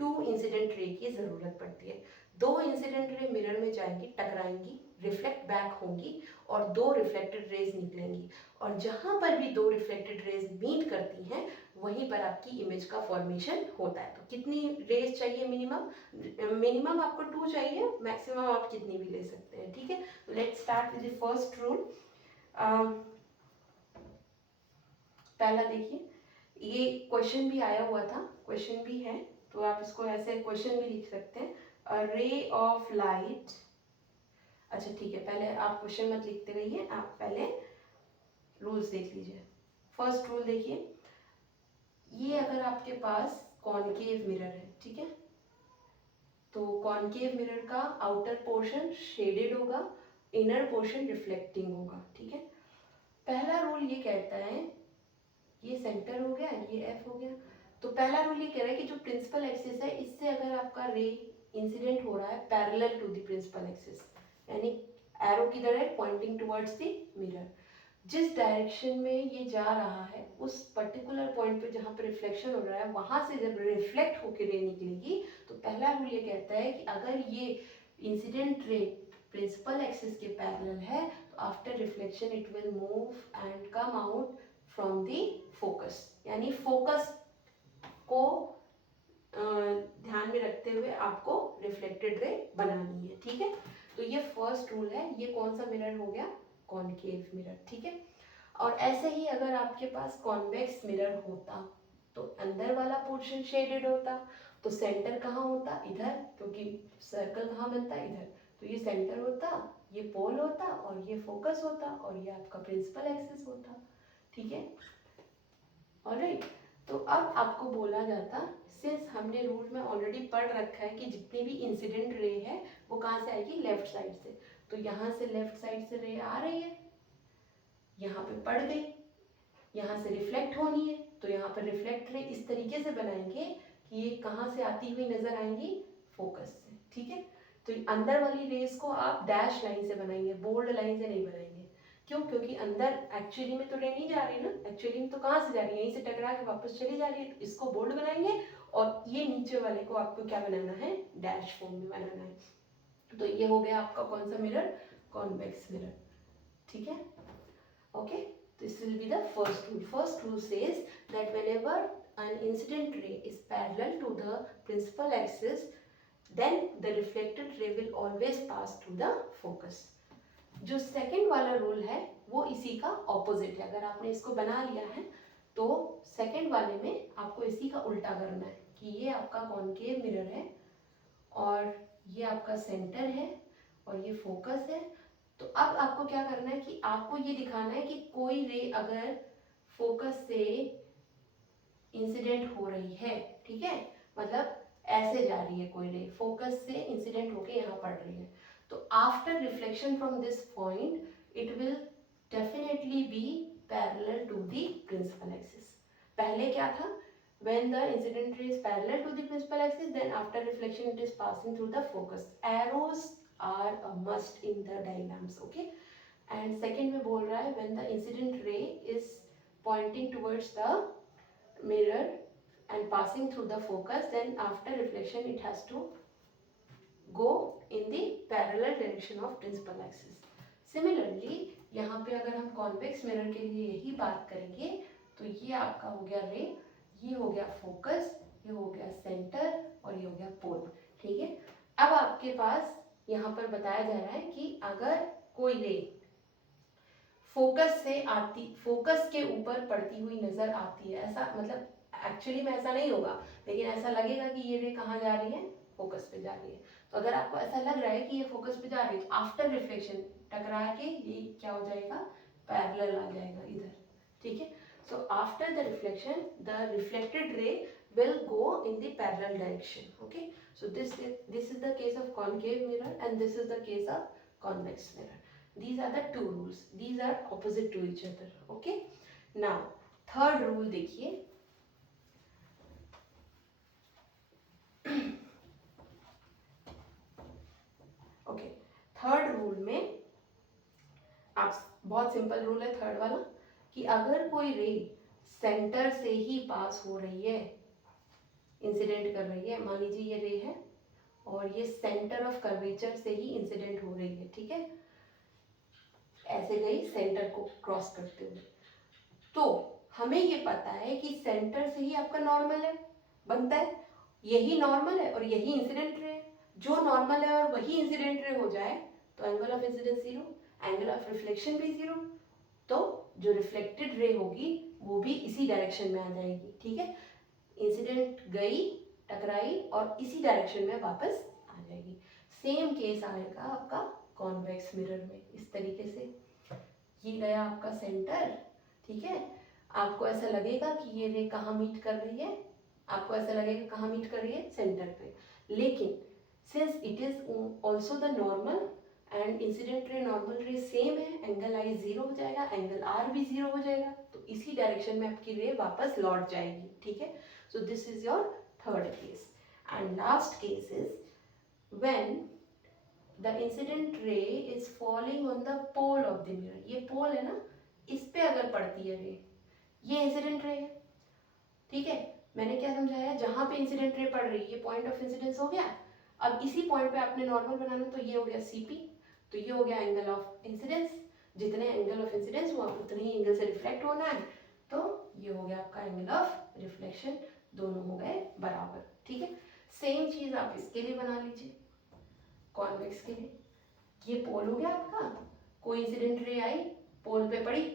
2 इंसिडेंट रे की ज़रूरत पड़ती है। 2 इंसिडेंट रे मिरर में जाएंगी, टकराएंगी, रिफ्लेक्ट बैक होंगी और 2 रिफ्लेक्टेड रेज निकलेंगी। और जहाँ पर भी 2 रिफ्लेक्टेड रेज मीट करती हैं वहीं पर आपकी इमेज का फॉर्मेशन होता है। तो कितनी रेज चाहिए मिनिमम? मिनिमम आपको 2 चाहिए, मैक्सिमम आप कितनी भी ले सकते हैं, ठीक है। Let's start with the first rule. पहला देखिए, ये क्वेश्चन भी आया हुआ था, क्वेश्चन भी है, तो आप इसको ऐसे क्वेश्चन भी लिख सकते हैं। अ रे ऑफ लाइट, अच्छा ठीक है, पहले आप क्वेश्चन मत लिखते रहिए, आप पहले रूल्स देख लीजिए। फर्स्ट रूल देखिए, ये अगर आपके पास कॉनकेव मिरर है, ठीक है, तो कॉनकेव मिरर का आउटर पोर्शन शेडेड होगा, इनर पोर्शन रिफ्लेक्टिंग होगा, ठीक है। पहला रूल ये कहता है, ये सेंटर हो गया, ये एफ हो गया, तो पहला रूल ये कह रहा है कि जो प्रिंसिपल एक्सिस है, इससे अगर आपका रे इंसिडेंट हो रहा है parallel to the principal axis, यानी एरो किधर है, पॉइंटिंग टुवर्ड्स द मिरर, जिस डायरेक्शन में ये जा रहा है उस पर्टिकुलर पॉइंट पे जहाँ पे रिफ्लेक्शन हो रहा है, वहां से जब रिफ्लेक्ट होकर रे निकलेगी, तो पहला रूल ये कहता है कि अगर ये इंसिडेंट रे प्रिंसिपल एक्सिस के पैरेलल है, तो after reflection it will move and come out from the focus, यानी फोकस को ध्यान में रखते हुए आपको रिफ्लेक्टेड रे बनानी है, ठीक है। तो ये फर्स्ट रूल है। ये कौन सा मिरर हो गया, कॉनकेव मिरर, ठीक है। और ऐसे ही अगर आपके पास कॉन्वेक्स मिरर होता तो अंदर वाला पोर्शन शेडेड होता, तो सेंटर कहाँ होता, इधर, क्योंकि सर्कल कहाँ बनता है, इधर, तो ये सेंटर होता, ये पोल होता, और ये फोकस होता, और ये आपका प्रिंसिपल एक्सिस होता, ठीक है। ऑलराइट, तो अब आपको बोला जाता, सिंस हमने रूल में ऑलरेडी पढ़ रखा है कि जितनी भी इंसिडेंट रे है वो कहाँ से आएगी, लेफ्ट साइड से, तो यहाँ से लेफ्ट साइड से रे आ रही है, यहाँ पे पड़ गई, यहाँ से रिफ्लेक्ट होनी है, तो यहाँ पर रिफ्लेक्ट रे इस तरीके से बनाएंगे कि ये कहाँ से आती हुई नजर आएंगी, फोकस से, ठीक है। तो अंदर वाली रेस को आप डैश लाइन से बनाएंगे, बोल्ड लाइन से नहीं बनाएंगे। क्यों? क्योंकि अंदर एक्चुअली में तो रे नहीं जा रही ना, एक्चुअली में तो कहाँ से जा रही है, यहीं से टकरा के वापस चली जा रही है, तो इसको बोल्ड बनाएंगे, और ये नीचे वाले को आपको क्या बनाना है, डैश फॉर्म में बनाना है। तो ये हो गया आपका कौन सा मिरर, कॉन्वेक्स मिरर, ठीक है, okay. This will be the first rule. First rule says that whenever an incident ray is parallel to the principal axis, then the reflected ray will always pass through the focus. जो second वाला rule है वो इसी का opposite है। अगर आपने इसको बना लिया है तो सेकंड वाले में आपको इसी का उल्टा करना है कि ये आपका कॉनकेव मिरर है और ये आपका सेंटर है और ये फोकस है। तो अब आपको क्या करना है कि आपको ये दिखाना है कि कोई रे अगर फोकस से इंसिडेंट हो रही है, ठीक है, मतलब ऐसे जा रही है कोई रे, फोकस से इंसिडेंट होके यहाँ पड़ रही है, तो after reflection from this point it will definitely be parallel to the principal axis. पहले क्या था, when the incident ray is parallel to the principal axis, then after reflection it is passing through the focus. Arrows are a must in the diagrams, okay. And second में बोल रहा है when the incident ray is pointing towards the mirror and passing through the focus, then after reflection it has to go in the parallel direction of principal axis. Similarly यहाँ पे अगर हम convex mirror के लिए यही बात करेंगे तो ये आपका हो गया रे, ये हो गया फोकस, ये हो गया सेंटर और ये हो गया पोल, ठीक है। अब आपके पास यहाँ पर बताया जा रहा है कि अगर कोई रे फोकस से आती, फोकस के ऊपर पड़ती हुई नजर आती है, ऐसा मतलब एक्चुअली में ऐसा नहीं होगा, लेकिन ऐसा लगेगा कि ये रे कहाँ जा रही है, फोकस पे जा रही है। तो अगर आपको ऐसा लग रहा है कि ये फोकस पे जा रही है तो आफ्टर रिफ्लेक्शन टकरा के ये क्या हो जाएगा, पैरेलल आ जाएगा इधर, ठीक है। So after the reflection, the reflected ray will go in the parallel direction. Okay. So this is the case of concave mirror and this is the case of convex mirror. These are the two rules. These are opposite to each other. Okay. Now third rule देखिए. Okay. Third rule में आप बहुत simple rule है third वाला कि अगर कोई रे सेंटर से ही पास हो रही है, इंसिडेंट कर रही है, मान लीजिए ये रे है और ये सेंटर ऑफ कर्वेचर से ही इंसिडेंट हो रही है, ठीक है, ऐसे गई सेंटर को क्रॉस करते हुए, तो हमें ये पता है कि सेंटर से ही आपका नॉर्मल है बनता है, यही नॉर्मल है और यही इंसिडेंट रे है। जो नॉर्मल है और वही इंसिडेंट रे हो जाए तो angle of incidence zero, angle of reflection भी जीरो, तो जो रिफ्लेक्टेड रे होगी वो भी इसी डायरेक्शन में आ जाएगी। ठीक है, इंसिडेंट गई, टकराई और इसी डायरेक्शन में वापस आ जाएगी। सेम केस आएगा आपका कॉन्वेक्स मिरर में, इस तरीके से ये गया आपका सेंटर। ठीक है, आपको ऐसा लगेगा कि ये रे कहाँ मीट कर रही है, आपको ऐसा लगेगा कहाँ मीट कर रही है, सेंटर पे। लेकिन since it is also the normal and incident ray normal रे सेम है, एंगल आई जीरो हो जाएगा, एंगल आर भी जीरो हो जाएगा, तो इसी डायरेक्शन में आपकी रे वापस लौट जाएगी। ठीक है, so this is your third case. And last case is when the incident ray is falling on the pole of the mirror. ये पोल है ना, इस पे अगर पड़ती है रे, ये इंसिडेंट रे है। ठीक है, मैंने क्या समझाया, जहां पे इंसिडेंट रे पड़ रही है ये पॉइंट ऑफ इंसिडेंस हो गया। अब इसी पॉइंट पे आपने नॉर्मल बनाना, तो ये हो गया सीपी, तो ये हो गया एंगल ऑफ इंसिडेंस। जितने एंगल ऑफ इंसिडेंस हुआ उतने ही एंगल से रिफ्लेक्ट होना है, तो ये हो गया आपका एंगल ऑफ रिफ्लेक्शन, दोनों हो गए बराबर। ठीक है, सेम चीज आप इसके लिए बना लीजिए, कॉन्वेक्स के लिए। ये पोल हो गया आपका, कोई इंसिडेंट रे आई, पोल पे पड़ी।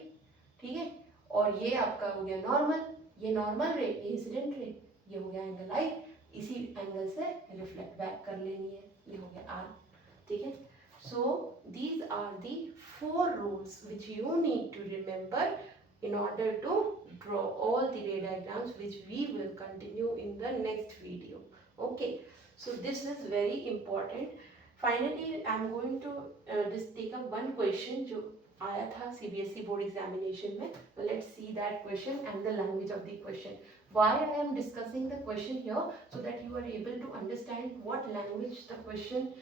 ठीक है, और ये आपका हो गया नॉर्मल, ये नॉर्मल रे, ये इंसिडेंट रे, ये हो गया एंगल आई, इसी एंगल से रिफ्लेक्ट बैक कर लेनी है, ये हो गया आर। ठीक है, so these are the 4 rules which you need to remember in order to draw all the ray diagrams which we will continue in the next video. Okay, so this is very important. Finally I'm going to just take up one question जो आया था CBSE board examination में. So let's see that question and the language of the question. Why I am discussing the question here, so that you are able to understand what language the question,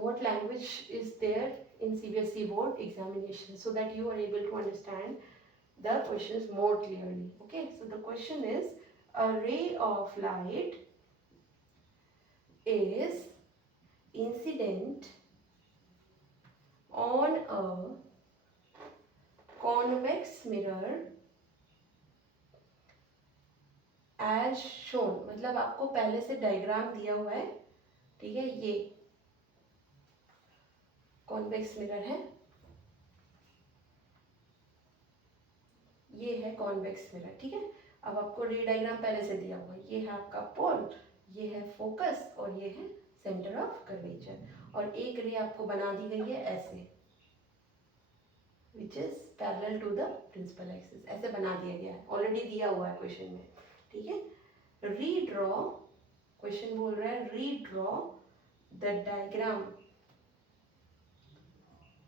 what language is there in CBSE board examination, so that you are able to understand the questions more clearly. Okay, so the question is, a ray of light is incident on a convex mirror as shown. मतलब आपको पहले से diagram दिया हुआ है। ठीक है, ये कॉन्वेक्स मिरर है, ये है कॉन्वेक्स मिरर। ठीक है, अब आपको रे डायग्राम पहले से दिया हुआ है, ये है आपका पोल, ये है फोकस और ये है सेंटर ऑफ कर्वेचर, और एक रे आपको बना दी गई है ऐसे, which is parallel to the principal axis, ऐसे बना दिया गया है, ऑलरेडी दिया हुआ है क्वेश्चन में। ठीक है, रीड्रॉ, क्वेश्चन बोल रहा है redraw the diagram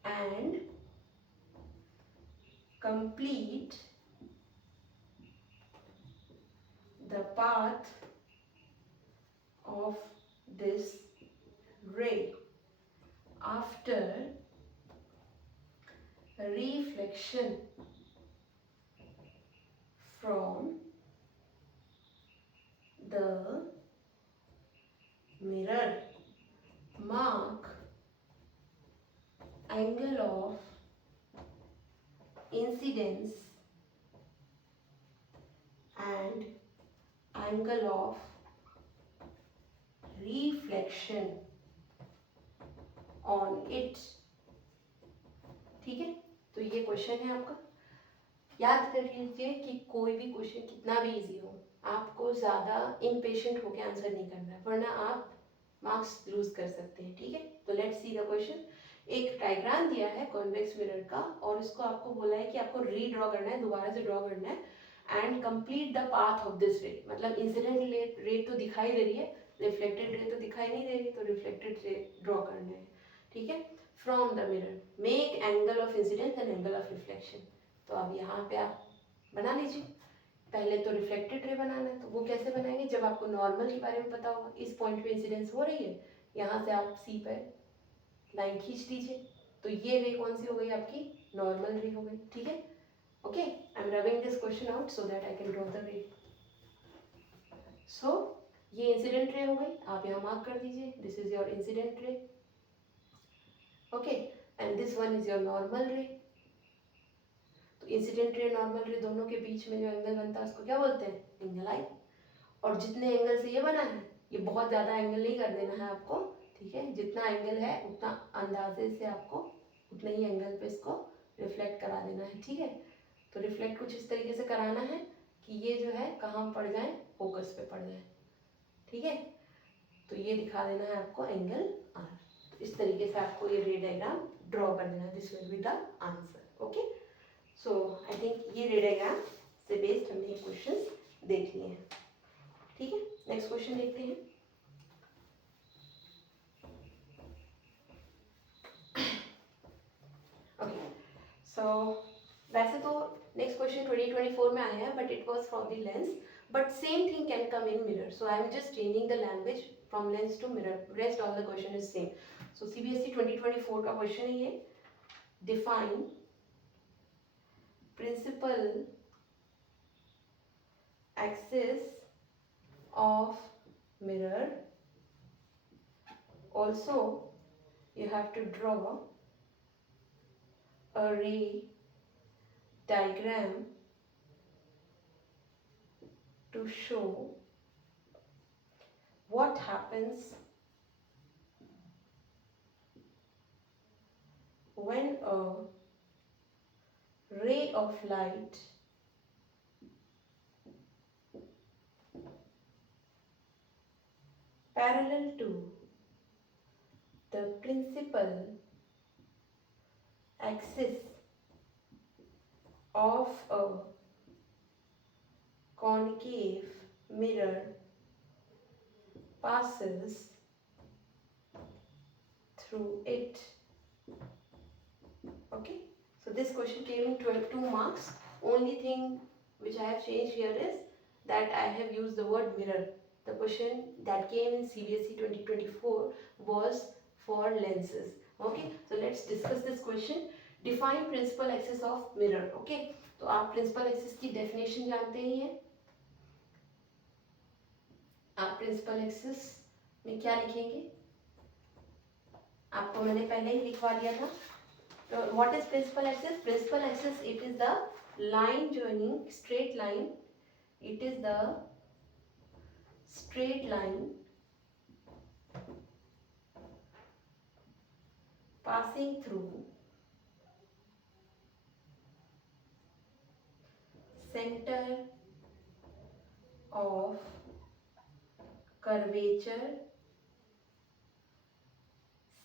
and complete the path of this ray after reflection from the mirror. Mark angle of incidence and angle of reflection on it. ठीक है, तो ये क्वेश्चन है आपका। याद कर लीजिए कि कोई भी क्वेश्चन कितना भी इजी हो, आपको ज़्यादा इम्पेशेंट होकर आंसर नहीं करना है, वरना आप मार्क्स लूज कर सकते हैं। ठीक है, तो लेट्स सी द क्वेश्चन। एक डायग्राम दिया है कॉन्वेक्स मिरर का, और इसको आपको बोला है कि आपको रीड्रॉ करना है, दोबारा से ड्रॉ करना है, and complete the path of this रे। मतलब इंसिडेंट रे तो दिखाई दे रही है, रिफ्लेक्टेड रे तो दिखाई नहीं दे रही, तो रिफ्लेक्टेड रे ड्रॉ करना है। ठीक है, from the mirror make angle of incidence and angle of reflection. तो अब यहाँ पे आप बना लीजिए। पहले तो रिफ्लेक्टेड रे बनाना है, तो वो कैसे बनाएंगे, जब आपको नॉर्मल के बारे में पता होगा। इस पॉइंट पे इंसिडेंस हो रही है, यहाँ से आप सी पर लाइन खींच दीजिए, तो ये रे कौन सी हो गई आपकी, नॉर्मल रे हो गई। ठीक है, okay, I am rubbing this question out so that I can draw the ray. So ये इंसिडेंट रे हो गई, आप यहाँ मार्क कर दीजिए, this is your incident ray. Okay, and this one is your normal रे। तो इंसिडेंट रे नॉर्मल रे दोनों के बीच में जो एंगल बनता है उसको क्या बोलते हैं? एंगल आई। और जितने एंगल से ये बना है, ये बहुत ज़्यादा एंगल नहीं कर देना है आपको, ठीक है? जितना एंगल है उतना अंदाजे से आपको उतने ही एंगल पे इसको रिफ्लेक्ट करा देना है, ठीक है? तो रिफ्लेक्ट कुछ इस तरीके से कराना है कि ये जो है कहाँ पड़ जाए? फोकस पे पड़ जाए, ठीक है? तो ये दिखा देना है आपको एंगल आर। तो इस तरीके से आपको ये रे डायग्राम ड्रॉ कर देना, this will be the answer. Okay, so I think ये रे डायग्राम से बेस्ड हमने क्वेश्चंस देख लिए हैं, ठीक है? नेक्स्ट क्वेश्चन देखते हैं। ओके, सो वैसे तो नेक्स्ट क्वेश्चन 2024 में आया है, but it was from the lens, but same thing can come in mirror, so I am just changing the language from lens to mirror, rest all the question is same. So CBSE 2024 का question है ये, define principal axis of mirror. Also you have to draw a ray diagram to show what happens when a ray of light parallel to the principal axis of a concave mirror passes through it. Okay, so this question came in 2 marks. Only thing which I have changed here is that I have used the word mirror. The question that came in CBSE 2024 was for lenses. Okay, so let's discuss this question. Define principal axis of mirror. Okay, तो आप principal axis की definition जानते ही हैं। आप principal axis में क्या लिखेंगे? आपको मैंने पहले ही लिखवा दिया था। So what is principal axis? Principal axis, it is the line joining, straight line. It is the straight line passing through center of curvature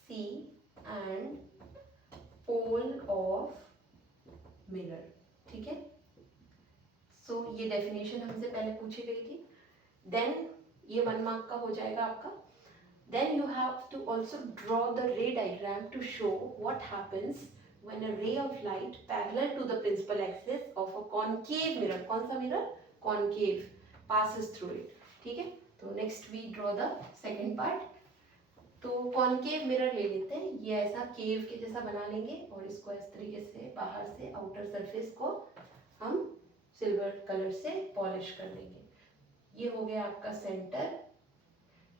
C and pole of mirror, ठीक है? So ये definition हमसे पहले पूछी गई थी। Then ये 1 mark का हो जाएगा आपका। Then you have to also draw the ray diagram to show what happens when a ray of light parallel to the principal axis of a concave mirror, कौन सा mirror? Concave, passes through it, ठीक है? तो next we draw the second part. तो concave mirror ले लेते हैं, ये ऐसा केव के जैसा बना लेंगे और इसको इस तरीके से बाहर से आउटर सरफेस को हम सिल्वर कलर से पॉलिश कर लेंगे। ये हो गया आपका सेंटर,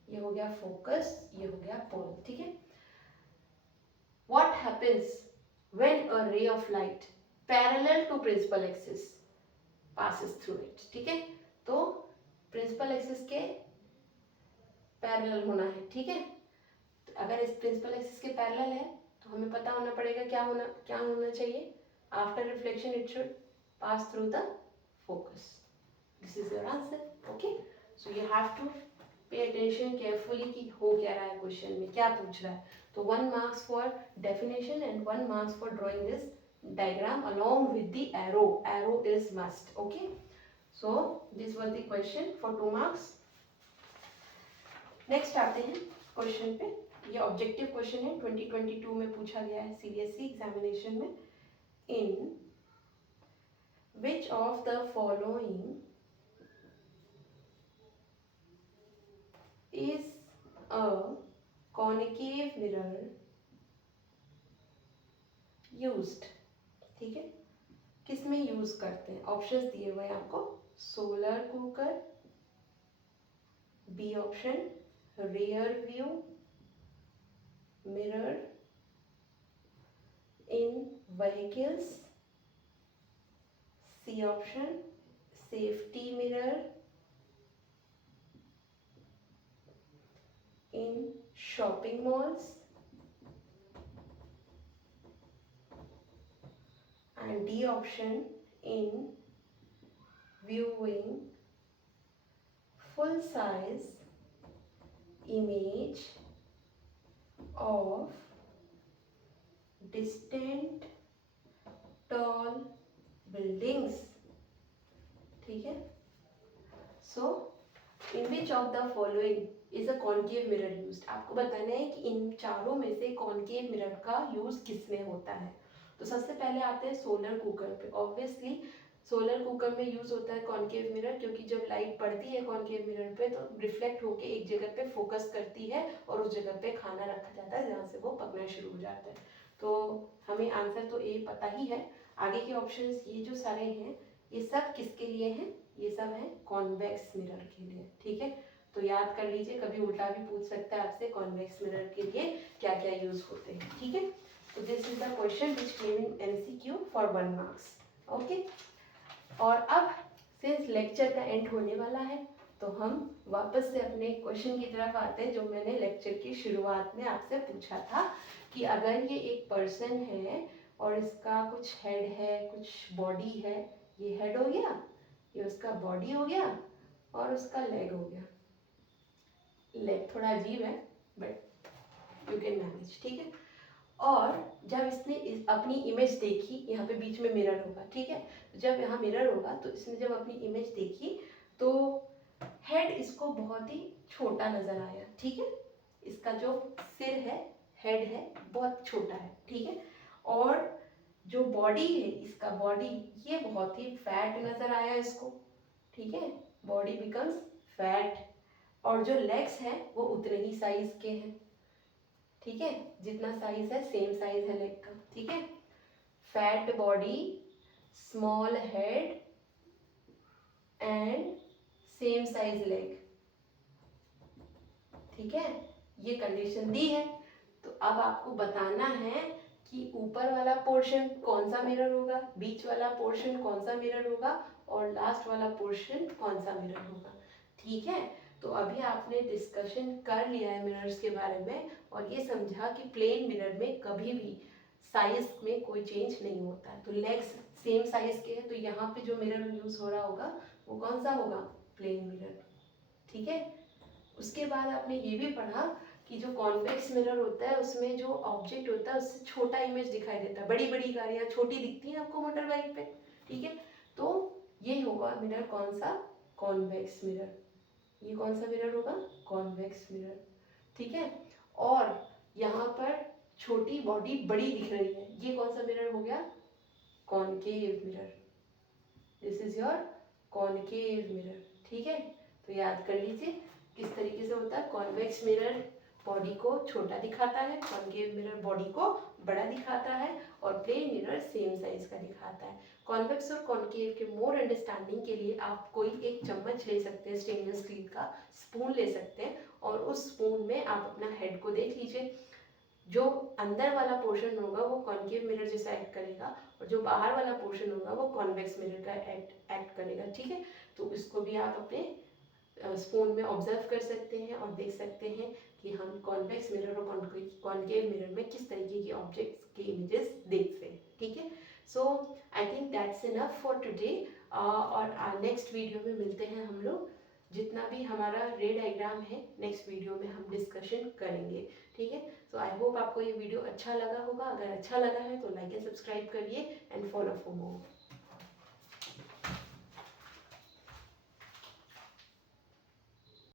ये हो गया फोकस, ये हो गया पोल, ठीक है? What happens when a ray of light parallel to principal axis passes through it, ठीक है? तो प्रिंसिपल एक्सिस के पैरेलल होना है, ठीक है? अगर इस प्रिंसिपल एक्सिस के पैरेलल है तो हमें पता होना पड़ेगा क्या होना चाहिए? After reflection it should pass through the focus. This is your answer. Okay, so you have to pay attention carefully कि हो क्या रहा है क्वेश्चन में, क्या पूछ रहा है। तो 1 marks for definition and 1 marks for drawing this diagram along with the arrow. Arrow is must. Okay, so this was the question for 2 marks. Next आते हैं क्वेश्चन पे। ये ऑब्जेक्टिव क्वेश्चन है, 2022 में पूछा गया है सीबीएसई एग्जामिनेशन में। In which of the following is a concave mirror used, ठीक है? किस में यूज करते हैं? ऑप्शंस दिए हुए हैं आपको। Solar cooker, B option rear view mirror in vehicles, C option, safety mirror in shopping malls, and D option, in viewing full size image of distant tall buildings. ठीक है. So in which of the following is a concave mirror used. आपको बताना है कि इन चारों में से concave mirror का यूज किस में होता है. तो सबसे पहले आते हैं सोलर कुकर पे. ऑब्वियसली सोलर कुकर में यूज होता है कॉनकेव मिरर, क्योंकि जब लाइट पड़ती है कॉनकेव मिरर पे तो रिफ्लेक्ट होके एक जगह पे फोकस करती है और उस जगह पे खाना रखा जाता है जहाँ से वो पकना शुरू हो जाता है. तो हमें आंसर तो ए पता ही है. आगे के ऑप्शंस ये जो सारे हैं ये सब किसके लिए हैं? ये सब है कॉन्वेक्स मिरर के लिए. ठीक है, तो याद कर लीजिए, कभी उल्टा भी पूछ सकता है आपसे कॉन्वेक्स मिरर के लिए क्या क्या यूज होते हैं. ठीक है, तो this is the question which came in MCQ for 1 marks. Okay, और अब सिंस लेक्चर का एंड होने वाला है तो हम वापस से अपने क्वेश्चन की तरफ आते हैं जो मैंने लेक्चर की शुरुआत में आपसे पूछा था कि अगर ये एक पर्सन है और इसका कुछ हेड है, कुछ बॉडी है, ये हेड हो गया, ये उसका बॉडी हो गया और उसका लेग हो गया. लेग थोड़ा अजीब है बट यू कैन मैनेज. ठीक है, और जब इसने अपनी इमेज देखी, यहाँ पे बीच में मिरर होगा. ठीक है, जब यहाँ मिरर होगा तो इसने जब अपनी इमेज देखी तो हेड इसको बहुत ही छोटा नजर आया. ठीक है, इसका जो सिर है, हेड है, बहुत छोटा है. ठीक है, और जो बॉडी है, इसका बॉडी ये बहुत ही फैट नजर आया इसको. ठीक है, बॉडी बिकम्स फैट, और जो लेग्स हैं वो उतने ही साइज के हैं. ठीक है, जितना साइज है सेम साइज है लेग का. ठीक है, fat body, small head and same size leg. ठीक है, ये कंडीशन दी है. तो अब आपको बताना है कि ऊपर वाला पोर्शन कौन सा मिरर होगा, बीच वाला पोर्शन कौन सा मिरर होगा और लास्ट वाला पोर्शन कौन सा मिरर होगा. ठीक है, तो अभी आपने डिस्कशन कर लिया है मिरर्स के बारे में और ये समझा कि प्लेन मिरर में कभी भी साइज में कोई चेंज नहीं होता है. तो लेग्स सेम साइज के हैं तो यहाँ पे जो मिरर यूज हो रहा होगा वो कौन सा होगा? Plane mirror. ठीक है, उसके बाद आपने ये भी पढ़ा कि जो कॉन्वेक्स मिरर होता है उसमें जो ऑब्जेक्ट होता है उससे छोटा इमेज दिखाई देता है. बड़ी बड़ी गाड़ियाँ छोटी दिखती हैं आपको मोटर बाइक पे. ठीक है, तो ये होगा मिरर कौन सा? Convex mirror. ये कौन सा मिरर होगा? Convex mirror. ठीक है, और यहाँ पर छोटी बॉडी बड़ी दिख रही है, ये कौन सा मिरर हो गया? Concave mirror. This is your concave mirror. ठीक है, तो याद कर लीजिए किस तरीके से होता है. कॉन्वेक्स मिरर बॉडी को छोटा दिखाता है, कॉनकेव मिरर बॉडी को बड़ा दिखाता है और प्लेन मिरर सेम साइज का दिखाता है. कॉन्वेक्स और कॉनकेव के मोर अंडरस्टैंडिंग के लिए आप कोई एक चम्मच ले सकते हैं, स्टेनलेस स्टील का स्पून ले सकते हैं और उस स्पून में आप अपना हेड को देख लीजिए. जो अंदर वाला पोर्शन होगा वो कॉनकेव मिरर जैसा एक्ट करेगा और जो बाहर वाला पोर्शन होगा वो कॉन्वेक्स मिरर का एक्ट करेगा. ठीक है, तो इसको भी आप अपने स्पून में ऑब्जर्व कर सकते हैं और देख सकते हैं कि हम कॉन्वेक्स मिरर और कॉनकेव मिरर में किस तरीके के ऑब्जेक्ट्स के इमेजेस देखते हैं. ठीक है, so I think that's enough for today. और नेक्स्ट वीडियो में मिलते हैं हम लोग. जितना भी हमारा रे डायग्राम है नेक्स्ट वीडियो में हम डिस्कशन करेंगे. ठीक है, सो आई होप आपको ये वीडियो अच्छा लगा होगा. अगर अच्छा लगा है तो लाइक एंड सब्सक्राइब करिए एंड फॉलो फॉर मोर.